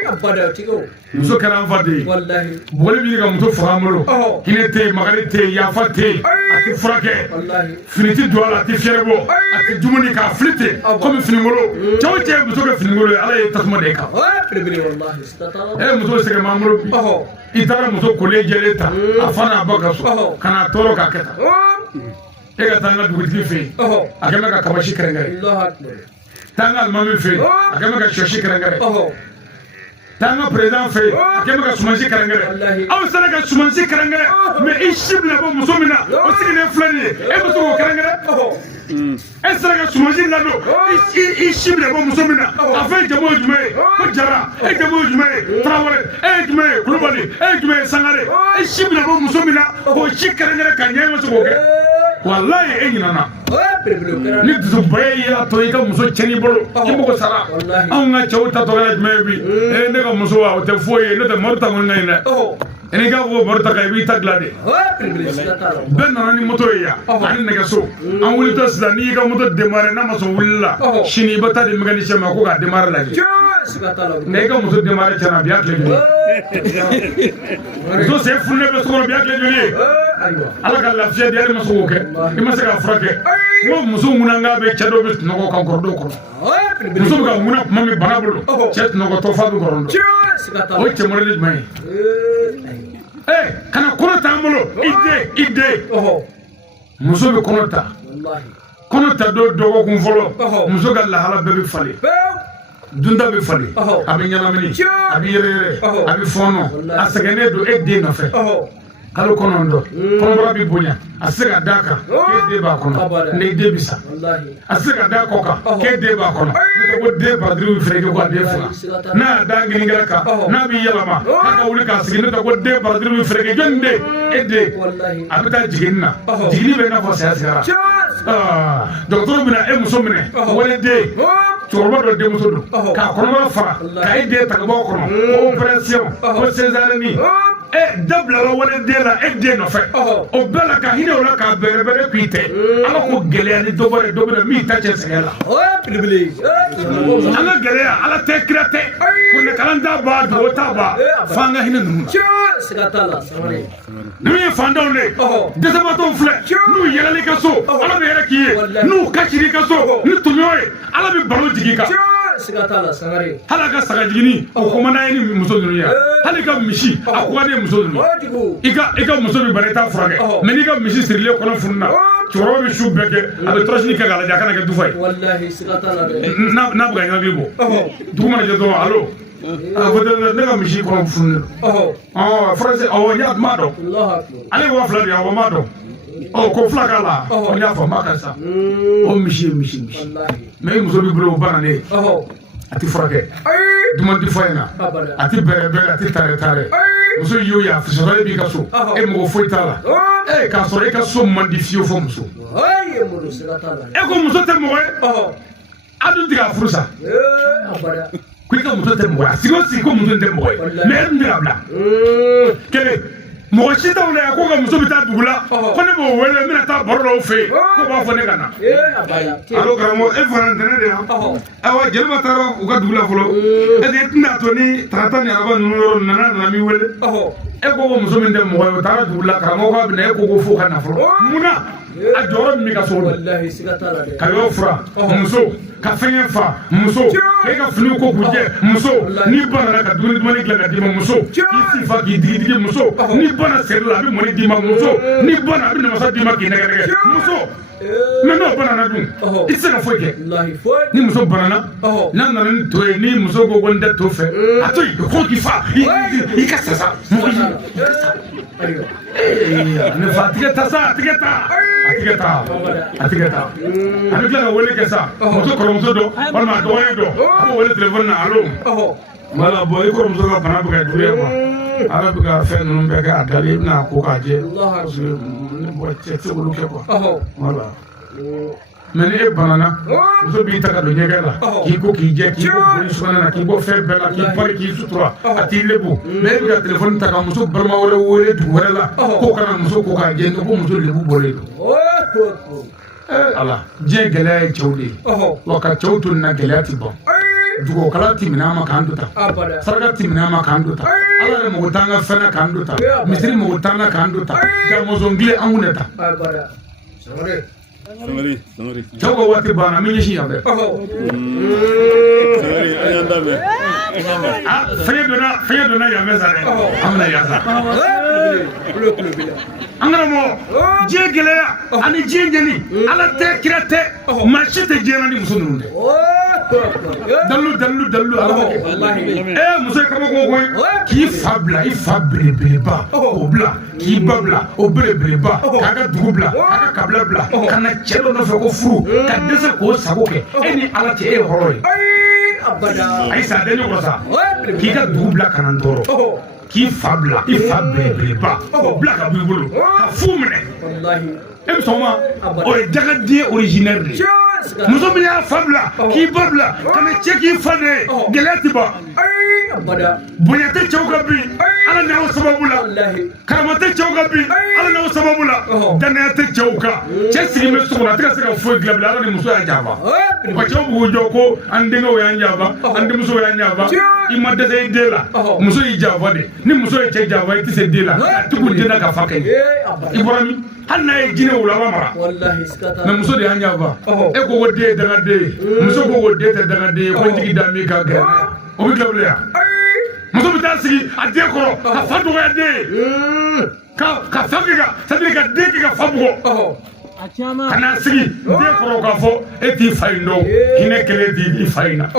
abada tigo muso karam fadi wallahi bole bi ga muso famulo hine te magari te ya fate ati frake wallahi finiti do ala ti fierebo ati jumuni ka flite comme finingolo chawte muso ka finingolo ala e tasma de ka wallahi statala muso sege mamulo itara muso college leta afana bagaso kana toro ka keta e ga tanga dugutigi fe akema ka kabashi kerengare Allah akbar tanga almami fe akema ka shoshi kerengare tanga president fe akema ka sumansi kerengare aw sala ka sumansi kerengare mais ishibla bo muso mina o sigine flani e muso ko kerengare esra ka sumansi lado ishibla bo muso mina afa jamo jume ko jara e jamo jume trawale e jume kulubali e jume sangare ishibla bo muso mina ko shikerengare kanye muso ko ke wallahi e nyina ni dusu baye ya to ika muso cheni bolo kimbo ko sara an ga chawta to ga mebi e ne ga muso wa te foye ne te morta ngon ngayna ene ga wo morta kay bi taglade ben nani moto ya an ne ga so an wuli to sida ni ga moto demare na maso wulla shini bata de megani shema ko ga demare la ne ga muso demare chana biya ke so se funne be so biya ke ni ala ka la fiye de maso ko ke ima se ga frake wo muso munanga be chado be no ko kordo ko muso ga muna mami banabulu chet no ko to fa be gorondo o che morele mai kana konota amulo ide muso be konota wallahi konota do ko kun folo muso ga la hala be fali dunda be fali abi nyamamini abi yere abi fono asagene do edde no fe kalo konondo kono bi bonya asega daka ke de ba kono ne de bisa wallahi asega daka ka ke de ba kono ne ko de ba dru frege ko de fa na dangi ngara ka na bi yalama haka wuli ka sigine to ko de ba dru frege jonde edde wallahi abita jiginna jigini be na fo sa docteur bina e muso mine wala de chorba do de muso do ka kono fara ka ide ta ko kono opération ko césareni dabla la wala de la de no fe o bela ka hine wala ka bere bere pite ala ko gele ani do bere mi ta che sela privilege ala gele ala te krate ko ne kalanda ba do ta ba fanga hine nu sigatala samare nu ye fanda ne de sama to fle nu yele ka so ala be yere kiye nu ka chiri ka so nu tunyoy ala be baro jigi ka sigatala samare hala ka saga jigini o ko mana ni muso dunu ya hala ka mishi akwa de muso dunu ika muso bi bareta furake mais ni ka mishi sirile kono funna choro bi shu beke abe trashni ka gala jakana ke dufay wallahi sigatala na buga ngi bo duma je do allo vodel ne ka mishi kono funna français o ya mado allah ale wa fla ya wa mado o ko fla kala o ya fa makasa o mishi wallahi mais muso bi bulo banane ati furake duma di fayna ati bere ati tare muso yo ya fisore bi ka so mo foi tala ka so ka so mandi fio fo muso mo sigatala ko muso te mo adu diga furusa abada ku ka muso te mo si ko muso te mo mais ndira bla kele mo ci taw la ko ga muso bi ta dugula ko ne mo wele mina ta borlo fe ko ba fo ne kana abada alo gramo e farantene de awa jelma taro u ga dugula folo e de tina to ni tata ni aba nuro na mi wele e ko muso min de mo ta dugula gramo ko bi ne ko fo kana folo muna a joro mi ka so wallahi sigatala de kayo fra muso ka fenye fa muso e ka fini ko kuje muso ni bana ka duni mani kla ka dima muso isi fa ki digi muso ni bana serla bi moni dima muso ni bana bi masa dima ki nege muso mais no bana na dun ise ka foke wallahi foi ni muso bana na na ni to ni muso go gonda to fe atoy ko ki fa i ka sasa ayo ne fa tigeta ani kila ka wele kɛ sa muso kɔrɔmuso dɔ walima dɔgɔnin dɔ a b'o wele telefɔni na alo wala bɔn i kɔrɔmuso ka bana bɛ ka juguya quoi ala bɛ ka fɛn ninnu bɛɛ kɛ a dali i bɛna ko k'a jɛ parce que ne bɔ cɛ tɛ olu kɛ quoi voilà mais ni e banana muso b'i ta ka don ɲɛgɛn la k'i ko k'i jɛ k'i ko boli sɔgɔnɛ na k'i bɔ fɛn bɛɛ la k'i pari k'i sutura a t'i lebu mais e bɛ ka telefɔni ta ka muso balima wɛrɛ wele dugu wɛrɛ la k'o kana muso ko k'a jɛ ko muso lebu bɔlen don ala diɲɛ gɛlɛya ye cɛw de ye wa ka cɛw to nin na gɛlɛya ti ban dugukala ti minɛ an ma k'an do ta saraka ti minɛ an ma k'an do ta ala yɛrɛ mago t'an ka fɛn na k'an do ta misiri mago t'an na k'an do ta garamɔzɔn gile an kun de ta cɛw ka waati banna min ɲɛsin yan fɛ fɛngɛ donna yan fɛ sa dɛ an bɛna yan sa an kana mɔ diɲɛ gɛlɛya ani diɲɛ jɛni ala tɛ kira tɛ maa si tɛ diɲɛ na ni muso ninnu tɛ dalilu ala b'o kɛ muso ye kabako koyi k'i fa bila i fa belebeleba o bila k'i ba bila o belebeleba k'a ka dugu bila k'a ka kabila bila ka na cɛ dɔ nɔfɛ ko furu ka dɛsɛ k'o sago kɛ e ni ala cɛ e ye hɔrɔn ye ayi sa den ɲɔgɔn sa k'i ka dugu bila ka na n tɔɔrɔ k'i fa bila i fa belebeleba o bila ka bɔ i bolo ka fu minɛ e bɛ sɔn ma o ye dagaden originaire de ye muso min y'a fa bila k'i ba bila ka na cɛ k'i fa de ye gɛlɛya ti ban bonya tɛ cɛw ka bi ala n'aw sababu la karama tɛ cɛw ka bi ala n'aw sababu la danaya tɛ cɛw kan cɛ sigilen bɛ so kɔnɔ a tɛ ka se ka foyi dilan bilen ala ni muso y'a janfa u ka cɛw b'u jɔ ko an denkɛw y'an janfa an denmusow y'an janfa i ma dɛsɛ i den la muso y'i janfa de ni muso ye cɛ janfa i tɛ se den la a tugu den na ka fa kɛ i bɔra min hali n'a ye jinɛ wula mara mais muso de y'an janfa e ko ko den ye dangaden ye muso ko ko den tɛ dangaden ye ko n jigi da min ka gɛlɛn o bɛ kɛ wuli yan muso bɛ taa sigi a den kɔrɔ ka fa dɔgɔya den ye ka fa kɛ ka c'est à dire ka den kɛ ka fa bugɔ ka n'a sigi den kɔrɔ k'a fɔ e t'i fa in dɔn hinɛ kelen t'i fa in na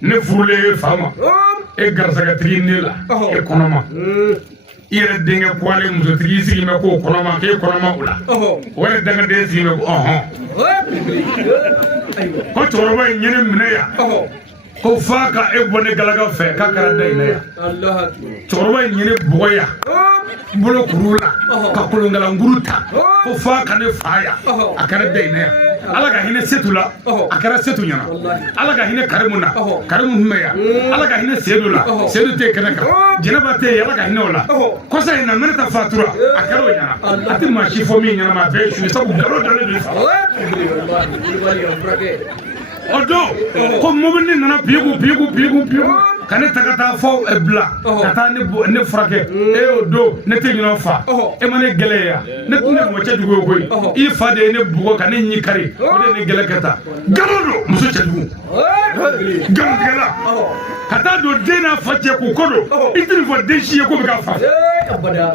ne furulen e fa ma e garisɛgɛtigi ne la e kɔnɔma i yɛrɛ denkɛ kuwalen musotigi i sigi mɛ k'o kɔnɔma k'e kɔnɔma o la o yɛrɛ dangaden sigi mɛ ko ɔhɔn ko cɛkɔrɔba ye ɲɛnɛ minɛ yan ko fa ka e bɔ ne galaga fɛ k'a kɛra da in na yan cɛkɔrɔba ye ɲɛnɛ bɔgɔ yan bolo kuru la ka kolongalanguru ta ko fa ka ne fa yan a kɛra da in na yan ala ka hinɛ setu la a kɛra setu ɲɛna ala ka hinɛ karimu na karimu tun bɛ yan ala ka hinɛ seedu la seedu tɛ kɛnɛ kan jɛnɛba tɛ yen ala ka hinɛ o la kɔsa in na minɛta fatura a kɛra o ɲɛna a tɛ maa si fɔ min ɲɛnama a bɛɛ ye su sabu nkalon dalen b'i fa o don ko mobili nana piigu ka ne ta ka taa fɔ bila ka taa ne furakɛ o don ne tɛ ɲinɛ fa e ma ne gɛlɛya ne tun ne mɔgɔ cɛjugu ye koyi i fa de ye ne bugɔ ka ne ɲi kari o de ye ne gɛlɛ kɛ ta nkalon don muso cɛjugu nkalontigɛla ka taa don den n'a fa cɛ k'u ko don i tɛ nin fɔ den si ye ko bɛ ka fa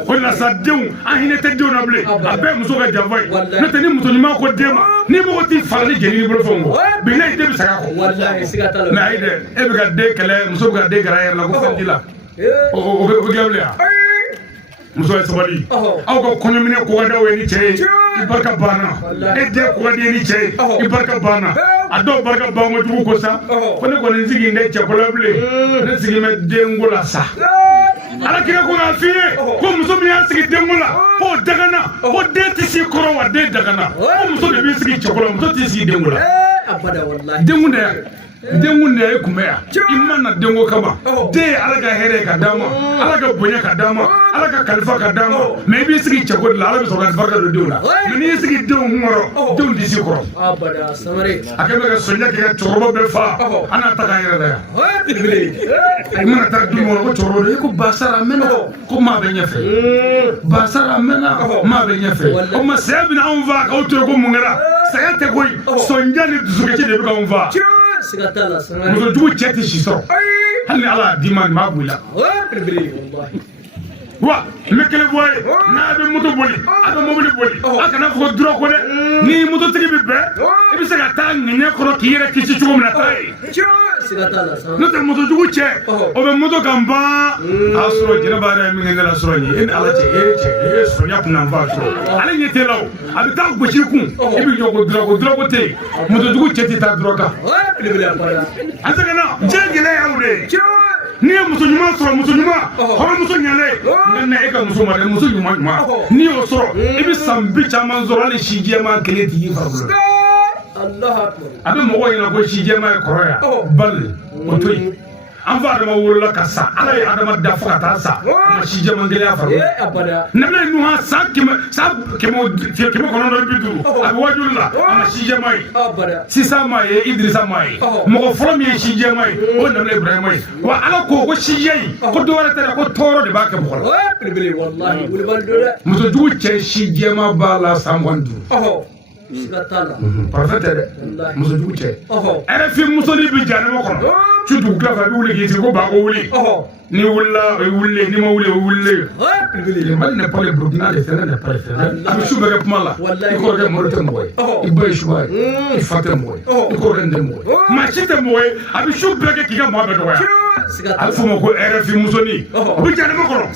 o de la sa denw an hinɛ tɛ denw na bilen a bɛɛ ye muso ka janfa ye n'o tɛ ni muso ɲuman ko den ma ni mɔgɔ t'i fara ni jɛnini bolo fɛnw kɔ bilayi den bɛ sag'a kɔ mɛ ayi dɛ e bɛ ka den kɛlɛ muso bɛ ka den gɛrɛ a yɛrɛ la ko fɛn t'i la o bɛ kɛ wuli yan muso ye sabali aw ka kɔɲɔminɛ kɔgɔdaw ye ni cɛ ye i barika banna e den kɔgɔdi ye ni cɛ ye i barika banna a dɔw barika ban kojugu ko sa ko ne kɔni n sigi n tɛ cɛkɔrɔba bilen ne sigi bɛ denko la sa ala kira ko k'a f'i ye ko muso min y'a sigi denko la k'o dagana ko den tɛ sigi kɔrɔ wa den dagana ko muso de b'i sigi cɛkɔrɔba muso t'i sigi denko la denko de denko de ye kunbɛ yan i ma na denko kama den ye ala ka hɛrɛ ka d'a ma ala ka bonya ka d'a ma ala ka kalifa ka d'a ma mɛ i b'i sigi cɛko de la ala bɛ sɔrɔ ka barika don denw na mɛ n'i y'i sigi denw kɔrɔ denw t'i sigi kɔrɔ a kɛ bɛ ka sɔnja kɛ ka cɛkɔrɔba bɛɛ fa an n'a ta k'an yɛrɛ la yan i mana taa du kɔnɔ ko cɛkɔrɔba de ko basara mɛnna ko maa bɛ ɲɛfɛ basara mɛnna maa bɛ ɲɛfɛ o ma saya bɛna anw faa k'aw to yen ko mun kɛra saya tɛ koyi sɔnja ni dusukasi de bɛ k'anw faa muso jugu cɛ tɛ si sɔrɔ hali ni ala y'a d'i ma nin b'a bɔ i la wa n bɛ kelen fɔ a ye n'a bɛ moto boli a bɛ mobili boli a kana fɔ ko dɔrɔn ko dɛ ni mototigi bɛ bɛn i bɛ se ka taa ŋɛɲɛ kɔrɔ k'i yɛrɛ kisi cogo min na taa ye n'o tɛ moto jugu cɛ o bɛ moto kan ban a y'a sɔrɔ jɛnɛba yɛrɛ ye min kɛ ne la sɔrɔ nin ye e ni ala cɛ e ye sɔnya kun na n fa sɔrɔ ale ɲɛ tɛ la o a bɛ taa gosi kun i bɛ jɔ ko dɔrɔn ko tɛ yen moto jugu cɛ tɛ taa dɔrɔn kan a sɛgɛnna diɲɛ gɛlɛya y'aw de ye n'i ye muso ɲuman sɔrɔ muso ɲuman hɔrɔnmuso ɲɛlen ne e ka muso ma dɛ muso ɲuman n'i y'o sɔrɔ i bɛ san bi caman sɔrɔ hali si jɛman kelen t'i farikolo la a bɛ mɔgɔw ɲɛna ko si jɛman ye kɔrɔ yan bali o to yen an fa adama wolola ka sa ala ye adama da fo ka taa sa a ma si jɛman kelen y'a farikolo nabi nuha san kɛmɛ kɔnɔntɔn bi duuru a bɛ wajulu la a ma si jɛman ye sisan maa ye idirisa maa ye mɔgɔ fɔlɔ min ye si jɛman ye o nabi ibrahima ye wa ala ko si jɛ in ko dɔwɛrɛ tɛ dɛ ko tɔɔrɔ de b'a kɛ mɔgɔ la muso jugu cɛ si jɛman b'a la san 15 parfait tɛ dɛ muso jugu cɛ RFI musoni bi janɛma kɔnɔ su dugu tila fɛ a bɛ wuli k'i sigi ko baa ko wuli ni wulila o ye wulilen ni ma wuli o ye wulilen Mali n'est pas le Burkina le Sénégal n'est pas le Sénégal a bɛ su bɛɛ kɛ kuma la i kɔrɔkɛ Mori tɛ mɔgɔ ye i ba ye suba ye i fa tɛ mɔgɔ ye i kɔrɔkɛ tɛ mɔgɔ ye maa si tɛ mɔgɔ ye a bɛ su bɛɛ kɛ k'i ka mɔgɔ bɛɛ dɔgɔya a bɛ fɔ o ma ko RFI musoni o bɛ janɛma kɔnɔ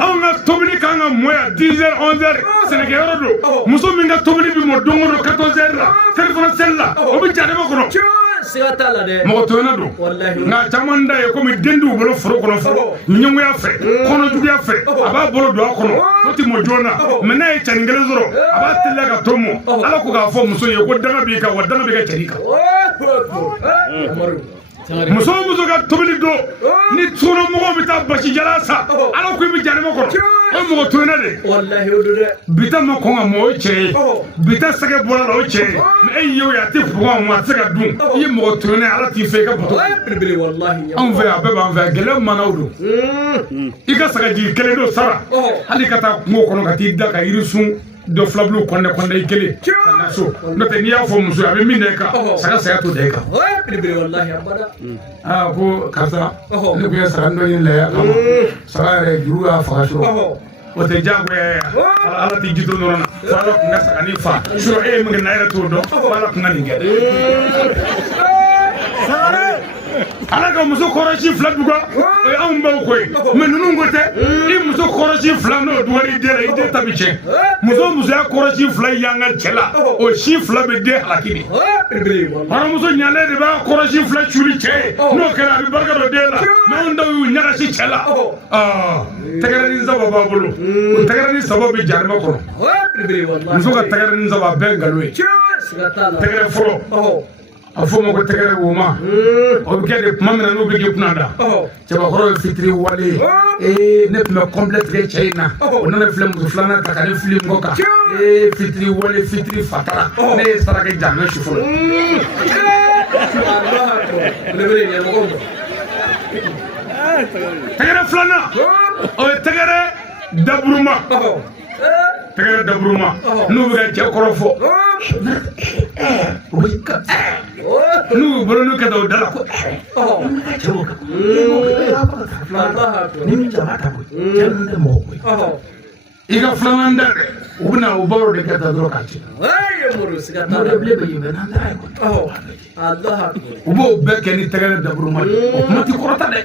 anw ka tobili kan ka mɔ yan 10 heures 11 heures sɛnɛkɛyɔrɔ don muso min ka tobili bɛ mɔ don o don 14 heures la téléphone seli la o bɛ janɛma kɔnɔ mɔgɔ tɔɲɔna don nka caman da ye komi den t'u bolo foro kɔnɔ fɔlɔ ɲɛngoya fɛ kɔnɔjuguya fɛ a b'a bolo don a kɔnɔ o tɛ mɔ joona mɛ n'a ye cɛnin kelen sɔrɔ a b'a teliya ka to mɔ ala ko k'a fɔ muso ye ko danga b'i kan wa danga bɛ kɛ cɛnin kan muso o muso ka tobili don ni tukɔnɔmɔgɔw bɛ taa basijala sa ala ko i bɛ janɛma kɔnɔ o ye mɔgɔ tɔɲɔna de bi ta ma kɔn ka mɔ o ye cɛ ye bi ta sɛgɛ bɔra la o ye cɛ ye mɛ e ye o ye a tɛ fugan ma a tɛ se ka dun i ye mɔgɔ tɔɲɔna ye ala t'i fɛ i ka bato anw fɛ yan a bɛɛ b'an fɛ yan gɛlɛya manaw don i ka sagajigi kelen don sara hali ka taa kungo kɔnɔ ka t'i da ka yirisun dɔ filabulu kɔndɛ i kelen ka na so n'o tɛ n'i y'a fɔ muso ye a bɛ min da i kan saga saya to da i kan ko karisa ne tun ye saga dɔ ɲini laya kama saga yɛrɛ juru y'a faga sɔrɔ o tɛ diyagoya ye ala t'i jito nɔrɔ na fo ala tun ka saganin fa sɔrɔ e ye min kɛ na yɛrɛ t'o dɔn fo ala tun ka nin kɛ ala ka muso kɔrɔsi fila duga o ye anw baw ko ye mɛ ninnu ko tɛ i muso kɔrɔsi fila n'o dugara i den la i den ta bɛ tiɲɛ musoya kɔrɔsi fila y'an ka cɛ la o si fila bɛ den halaki de hɔrɔnmuso ɲalen de b'a kɔrɔsi fila curi cɛ ye n'o kɛra a bɛ barika dɔ den la mɛ anw dɔw y'u ɲagasi cɛ la tɛgɛrɛnin saba b'a bolo o tɛgɛrɛnin saba bɛ janɛma kɔnɔ muso ka tɛgɛrɛnin saba bɛɛ nkalon ye tɛgɛrɛ fɔlɔ a fɔ ma ko tɛgɛrɛ woma o bɛ kɛ de tuma min na n'o bɛ kɛ kunna da cɛbakɔrɔ ye fitiri wale ne tun bɛ complet tigɛ cɛ in na o nana filɛ muso filanan ta ka ne fili n kɔ kan fitiri wale fitiri fatara ne ye saraka jan ne su fɔlɔ tɛgɛrɛ filanan o ye tɛgɛrɛ daburuma tɛgɛrɛ daburuma n'u bɛ ka cɛ kɔrɔ fɔ n'u bolo n'u kɛ o da la ko i ka filanan da dɛ u bɛ na u baro de kɛ ta dɔrɔn k'a ci u b'o bɛɛ kɛ ni tɛgɛrɛ daburuma ye o kuma ti kɔrɔta dɛ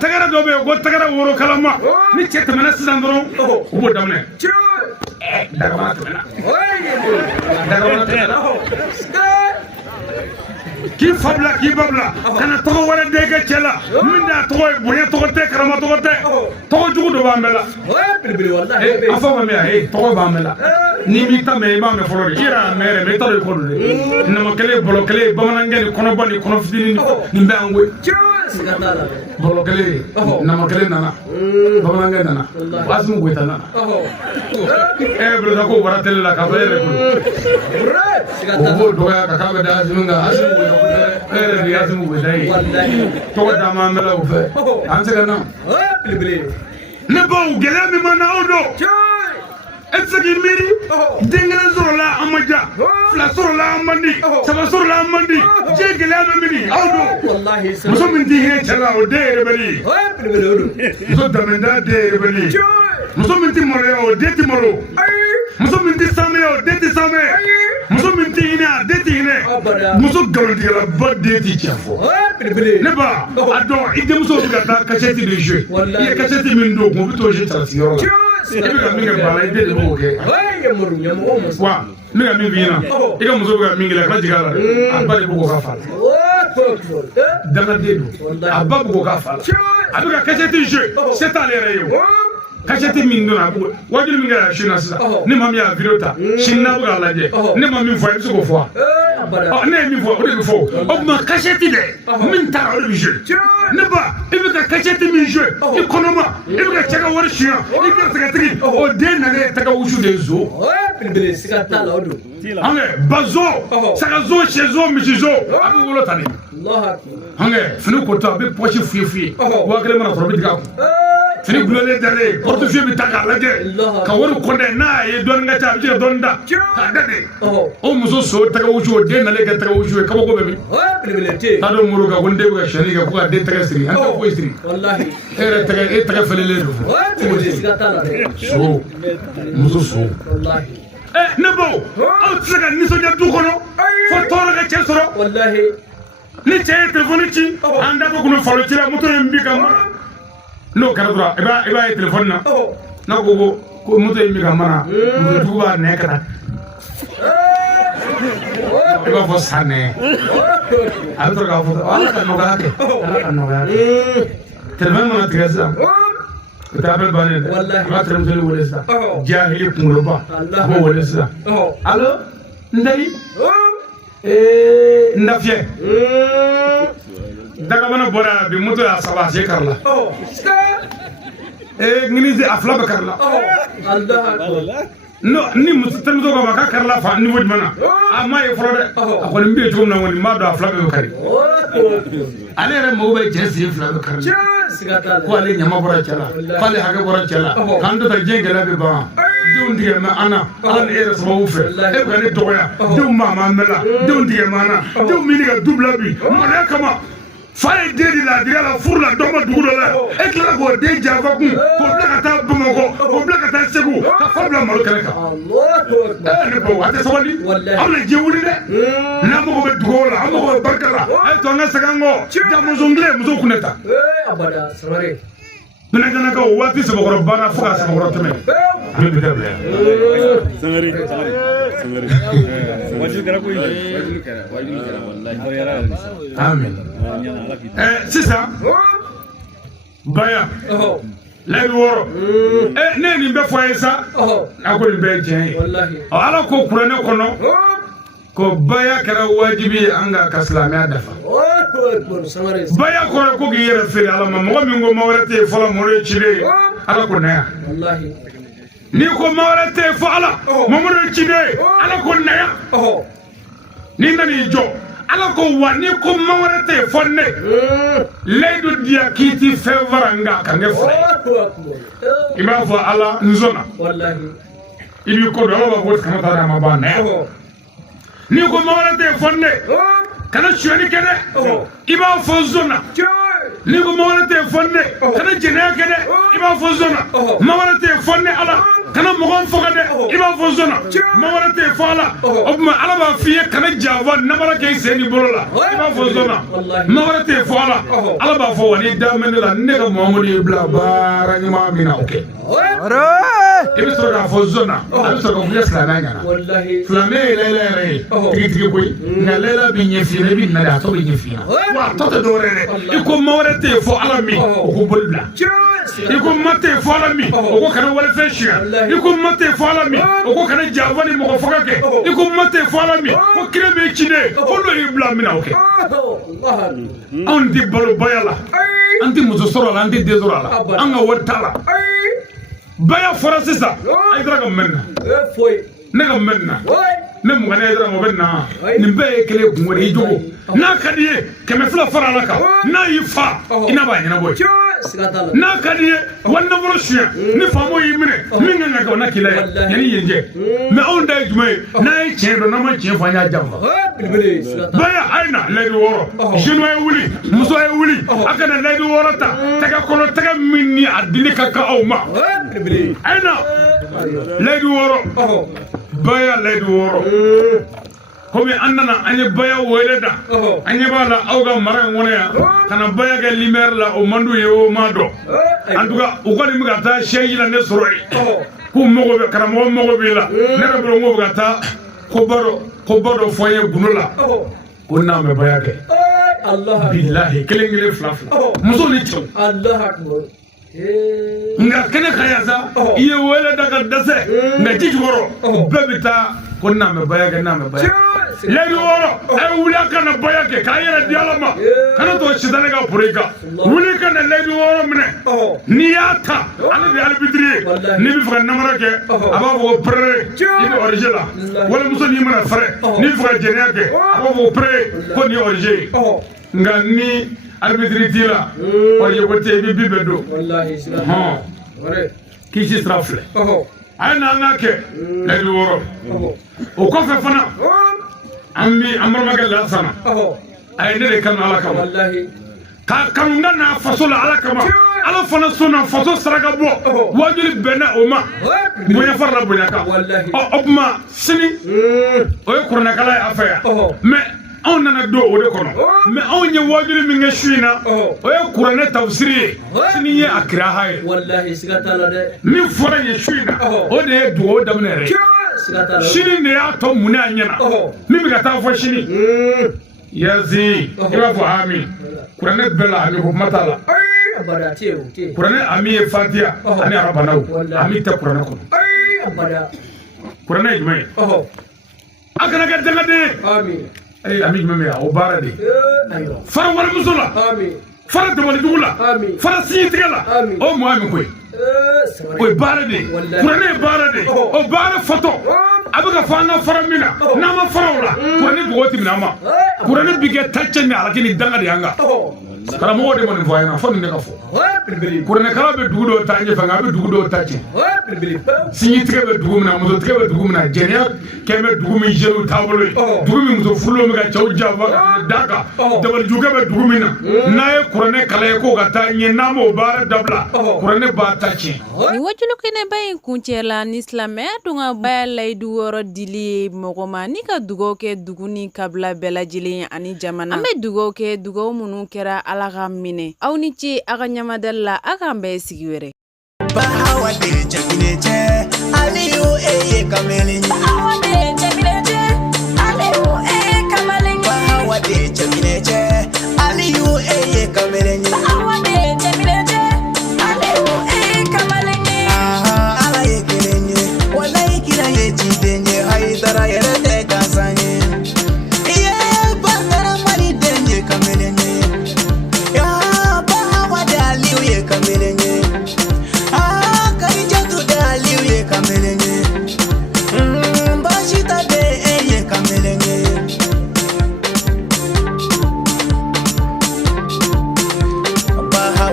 tɛgɛrɛ dɔ bɛ yen ko tɛgɛrɛ woro kalama ni cɛ tɛmɛna sisan dɔrɔn u b'o daminɛ dagabana tɛmɛna k'i fa bila k'i ba bila kana tɔgɔ wɛrɛ den kɛ cɛ la min t'a tɔgɔ ye bonya tɔgɔ tɛ karama tɔgɔ tɛ tɔgɔ jugu dɔ b'an bɛɛ la a fɔ ma min tɔgɔ b'an bɛɛ la n'i m'i ta mɛn i b'a mɛn fɔlɔ de i yɛrɛ y'a mɛn yɛrɛ mɛ i t'a dɔn i kɔ don de nama kelen bɔlɔ kelen bamanankɛ ni kɔnɔba ni kɔnɔ fitinin nin bɛɛ y'an koyi bɔlɔ kelen nama kelen nana bamanankɛ nana Asimu Goyita nana bulota ko bɔra télé la k'a fɔ e yɛrɛ bolo o b'o dɔgɔya ka k'a bɛ da Asimu kan Asimu Goyita e yɛrɛ de ye Asimu Goyita ye tɔgɔ caman bɛ la o fɛ an tɛ se ka na ne baw gɛlɛya min ma na aw don e tɛ se k'i miiri den kelen sɔrɔla an ma ja fila sɔrɔla an man di saba sɔrɔla an man di diɲɛ gɛlɛya bɛ min aw don muso min t'i hinɛ cɛ la o den ye rebelle ye muso damɛnda den ye rebelle ye muso min tɛ maloya o den tɛ malo muso min tɛ sanuya o den tɛ sanuya muso min tɛ hinɛ a den tɛ hinɛ muso nkalontigɛlaba den tɛ cɛ fɔ ne ba a dɔn i denmuso bɛ ka taa kasɛti de jouer i ye kasɛti min don kun o bɛ t'o jouer cɛlasiyɔrɔ la i bɛ ka min kɛ bala i den de b'o kɛ wa ne ka min f'i ɲɛna i ka muso bɛ ka min kɛ a ka jigin a la dɛ a ba de bɛ k'o ka fa la dangaden don a ba bɛ k'o ka fa la a bɛ ka kasɛti jouer se t'ale yɛrɛ ye o kasɛti min donna wajulu min kɛra Chine na sisan ne ma min y'a video ta Chine na bɛ k'a lajɛ ne ma min fɔ i bɛ se k'o fɔ wa ne ye min fɔ o de bɛ fɔ o tuma kasɛti dɛ min taara o de bɛ jouer ne ba i bɛ ka kasɛti min jouer i kɔnɔma i bɛ ka cɛ ka wari suɲɛ i bɛ sɛgɛtigi o den nana ye tɛgɛ wusu de zo bazo sagazo sɛzo misizo a bɛ wolo tan de fini ko ta a bɛ pɔsi fuye wa kelen mana sɔrɔ a bɛ digi a kun fini gulonlen dalen portefeuille bɛ ta k'a lajɛ ka wari kɔnɛ n'a ye dɔɔnin ka ca a bɛ se ka dɔɔnin da k'a da de o muso so tɛgɛ wusu o den nalen kɛ tɛgɛ wusu ye kabako bɛ min t'a dɔn muru kan ko n den bɛ ka siyɛnni kɛ ko ka den tɛgɛ siri an tɛ foyi siri e yɛrɛ tɛgɛ fɛlɛlen don so muso so ne baw aw tɛ se ka nisɔndiya du kɔnɔ fo tɔɔrɔ ka cɛ sɔrɔ ni cɛ ye telefɔni ci an da ko kun falo ci la moto ye n bi ka ma n'o kɛra dɔrɔn i b'a ye telefɔni na n'a ko moto in bɛ ka mana musojugu b'a nɛgɛ ka na i b'a fɔ sa nɛgɛ a bɛ sɔrɔ k'a fɔ ala ka nɔgɔya kɛ ala ka nɔgɔya kɛ telefɔni mana tigɛ sisan o tɛ appel bannen dɛ i b'a terimuso ni wele sisan jahili kunkoloba a b'o wele sisan alo n teri n dafiyɛ dagabana bɔra bi moto y'a saba a sen kari la ŋinizi a fila bɛ kari la ni terimuso ko ma k'a kari la fa niveau jumɛn na a m'a ye fɔlɔ dɛ a kɔni n bɛ yen cogo min na kɔni n b'a dɔn a fila bɛɛ bɛ kari ale yɛrɛ mago bɛ cɛ sen fila bɛ kari ko ale ɲama bɔra cɛ la k'ale hakɛ bɔra cɛ la k'an to ta diɲɛ gɛlɛya bɛ ban denw tigɛ mɛ an na ala ni e yɛrɛ sababu fɛ e bɛ ka ne dɔgɔya denw maa ma mɛn la denw tigɛ mɛ an na denw min ka du bila bi mɔnɛ kama fa ye den di laadiya la furu la dɔ ma dugu dɔ la e tilala k'o den janfa kun k'o bila ka taa Bamakɔ k'o bila ka taa Segu ka fa bila malo kɛnɛ kan ne baw a tɛ sabali aw na diɲɛ wuli dɛ n'an mago bɛ dugawu la an mago bɛ barika la a ye to an ka segin an kɔ ja muso kelen muso kun ta Minɛnkanakaw waati sabakɔrɔ banna fo ka sabakɔrɔ tɛmɛ an bɛ bɛɛ bila Sangare wajulu kɛra koyi amen sisan baya layi wɔɔrɔ ne nin bɛ fɔ a ye sa a ko nin bɛɛ ye tiɲɛ ye ala ko kuranɛ kɔnɔ ko baya kɛra wajibi ye an ka silamɛya dafa baya kɔrɔ ko k'i yɛrɛ feere ala ma mɔgɔ min ko maa wɛrɛ tɛ yen fɔlɔ mɔgɔ ye ciden ye ala ko na yan n'i ko maa wɛrɛ tɛ yen fɔ ala mɔgɔ ye ciden ye ala ko na yan n'i nan'i jɔ ala ko wa n'i ko maa wɛrɛ tɛ yen fɔ ne layidu diya k'i ti fɛn fara n kan ka kɛ fila ye i b'a fɔ ala n sɔnna i b'i ko dɔn ala b'a fɔ kana taa d'a ma ban na yan n'i ko maa wɛrɛ tɛ yen fɔ ne kana suyani kɛ dɛ i b'a fɔ zona n'i ko maa wɛrɛ tɛ yen fɔ ne kana jɛnɛya kɛ dɛ i b'a fɔ zona maa wɛrɛ tɛ yen fɔ ne ala kana mɔgɔw faga dɛ i b'a fɔ zona maa wɛrɛ tɛ yen fɔ ala o tuma ala b'a f'i ye kana janfa namara kɛ i sen ni bolo la i b'a fɔ zona maa wɛrɛ tɛ yen fɔ ala b'a fɔ wa n'i da mɛ ne la ne ka Muhamadu y'i bila baara ɲuman min na o kɛ i bɛ sɔrɔ k'a fɔ zona a bɛ sɔrɔ ka fɔ i ye silamɛya ɲɛna silamɛya ye layila yɛrɛ ye tigitigi koyi nka layila bɛ ɲɛ f'i ɲɛna i bɛ na de a tɔ bɛ ɲɛ f'i ɲɛna wa a tɔ tɛ dɔwɛrɛ dɛ i ko maa wɛrɛ tɛ yen fɔ ala min o ko boli bila i ko maa tɛ yen fɔ ala min o ko kana walifɛn suɲɛ i ko maa tɛ yen fɔ ala min o ko kana janfa ni mɔgɔ faga kɛ i ko maa tɛ yen fɔ ala min ko kira bɛ ciden ko dɔ y'i bila min na o kɛ anw tɛ balo baya la an tɛ muso sɔrɔ a la an tɛ den sɔrɔ a la an ka wari t'a la baya fɔra sisan a ye dara ka mɛn na ne ka mɛn na ne mɔgɔ ne dara o bɛ na nin bɛɛ ye kelen kun i jogo n'a ka di ye 200 fara ala kan n'a y'i fa i n'a b'a ɲɛnabɔ ye n'a ka di ye wari nafolo suɲɛ ni faama y'i minɛ min kan ka kɛ o na k'i la yanni yen cɛ mɛ anw ta ye jumɛn ye n'a ye tiɲɛ dɔn n'a ma tiɲɛ fɔ an y'a janfa baya a ye na layidu 6 jeune ye wuli muso ye wuli a kana layidu 6 ta tɛgɛ kɔnɔ tɛgɛ min ni a dili ka kan aw ma a ye na layidu 6 baya layidu 6 komi an nana an ye baya wele da an ɲɛ b'a la aw ka mara in kɔnɔ yan ka na baya kɛ lumière la o man d'u ye o ma dɔn en tout cas u kɔni bɛ ka taa siège la ne sɔrɔ yen k'u mago bɛ karamɔgɔ mago b'i la ne yɛrɛ bolo n ko bɛ ka taa koba dɔ fɔ an ye gundo la ko n'an bɛ baya kɛ bilahi kelen kelen fila muso ni cɛw nka kɛnɛ ka yan sa i ye wele da ka dɛsɛ nka ji jukɔrɔ bɛɛ bɛ taa ko n'an bɛ baya kɛ n'an bɛ baya layidu 6 a ye wuli a ka na baya kɛ k'a yɛrɛ di ala ma kana to sitanɛ ka poro i kan wuli ka na layidu 6 minɛ n'i y'a ta ale de ye alibitiri ye n'i bɛ fɛ ka namara kɛ a b'a fɔ ko perere i bɛ orije la walimuso n'i mana fɛrɛ n'i bɛ fɛ ka jɛnɛya kɛ a b'a fɔ ko perere ko nin ye orije ye nka ni alibitiri t'i la orije ko tɛ i bɛ bi bɛɛ don k'i si sira filɛ a ye na an k'a kɛ layidu 6 o kɔfɛ fana an balimakɛ Lasana a ye ne de kanu ala kama k'a kanu n ka na faso la ala kama ala fana sɔnna faso saraka bɔ wajibi bɛnna o ma bonya farala bonya kan o tuma sini o ye kuranɛkala ye a fɛ yan mɛ anw nana don o de kɔnɔ mɛ anw ye wajibi min kɛ su in na o ye kuranɛ tafsiri ye sini ye a kiraha ye min fɔra ye su in na o de ye dugawu daminɛ yɛrɛ ye sini de y'a tɔ mun a ɲɛna min bɛ ka taa fɔ sini yazi i b'a fɔ ami kuranɛ bɛɛ la ami ko kuma t'a la kuranɛ ami ye fatiya ani arabanaw ami tɛ kuranɛ kɔnɔ kuranɛ ye jumɛn ye a kana kɛ dangaden ye ami jumɛn bɛ yan o baara de fara warimuso la fara dabalijugu la fara siɲɛtigɛ la o mɔgɔ min koyi o ye baara de ye kuranɛ ye baara de ye o baara fɔtɔ a bɛ ka fɔ an ka fara min na n'an ma fara o la kuranɛ bɔgɔ ti minɛ an ma kuranɛ bi kɛ tacɛ ni alaki ni danga de y'an kan karamɔgɔ de ma nin fɔ a ɲɛna fɔ nin de ka fɔ kuranɛkala bɛ dugu dɔw ta ɲɛfɛ nka a bɛ dugu dɔw ta cɛ sinjitigɛ bɛ dugu min na musotigɛ bɛ dugu min na jɛnɛya kɛn bɛ dugu min jeliw taabolo ye dugu min muso furulenw bɛ ka cɛw janfa da kan dabalijugukɛ bɛ dugu min na n'a ye kuranɛ kala ye k'o ka taa ɲɛ n'an m'o baara dabila kuranɛ b'a ta tiɲɛ. Ni wajulu kɛnɛ ba in kuncɛla ni silamɛya dun ka baya layidu 6 dili ye mɔgɔ ma ni ka dugawu kɛ dugu ni kabila bɛɛ lajɛlen ani jamana an bɛ dugawu kɛ dugawu minnu kɛra ala ka minɛ aw ni ce a ka ɲamadali la a k'an bɛɛ sigi wɛrɛ.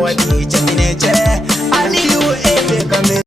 wani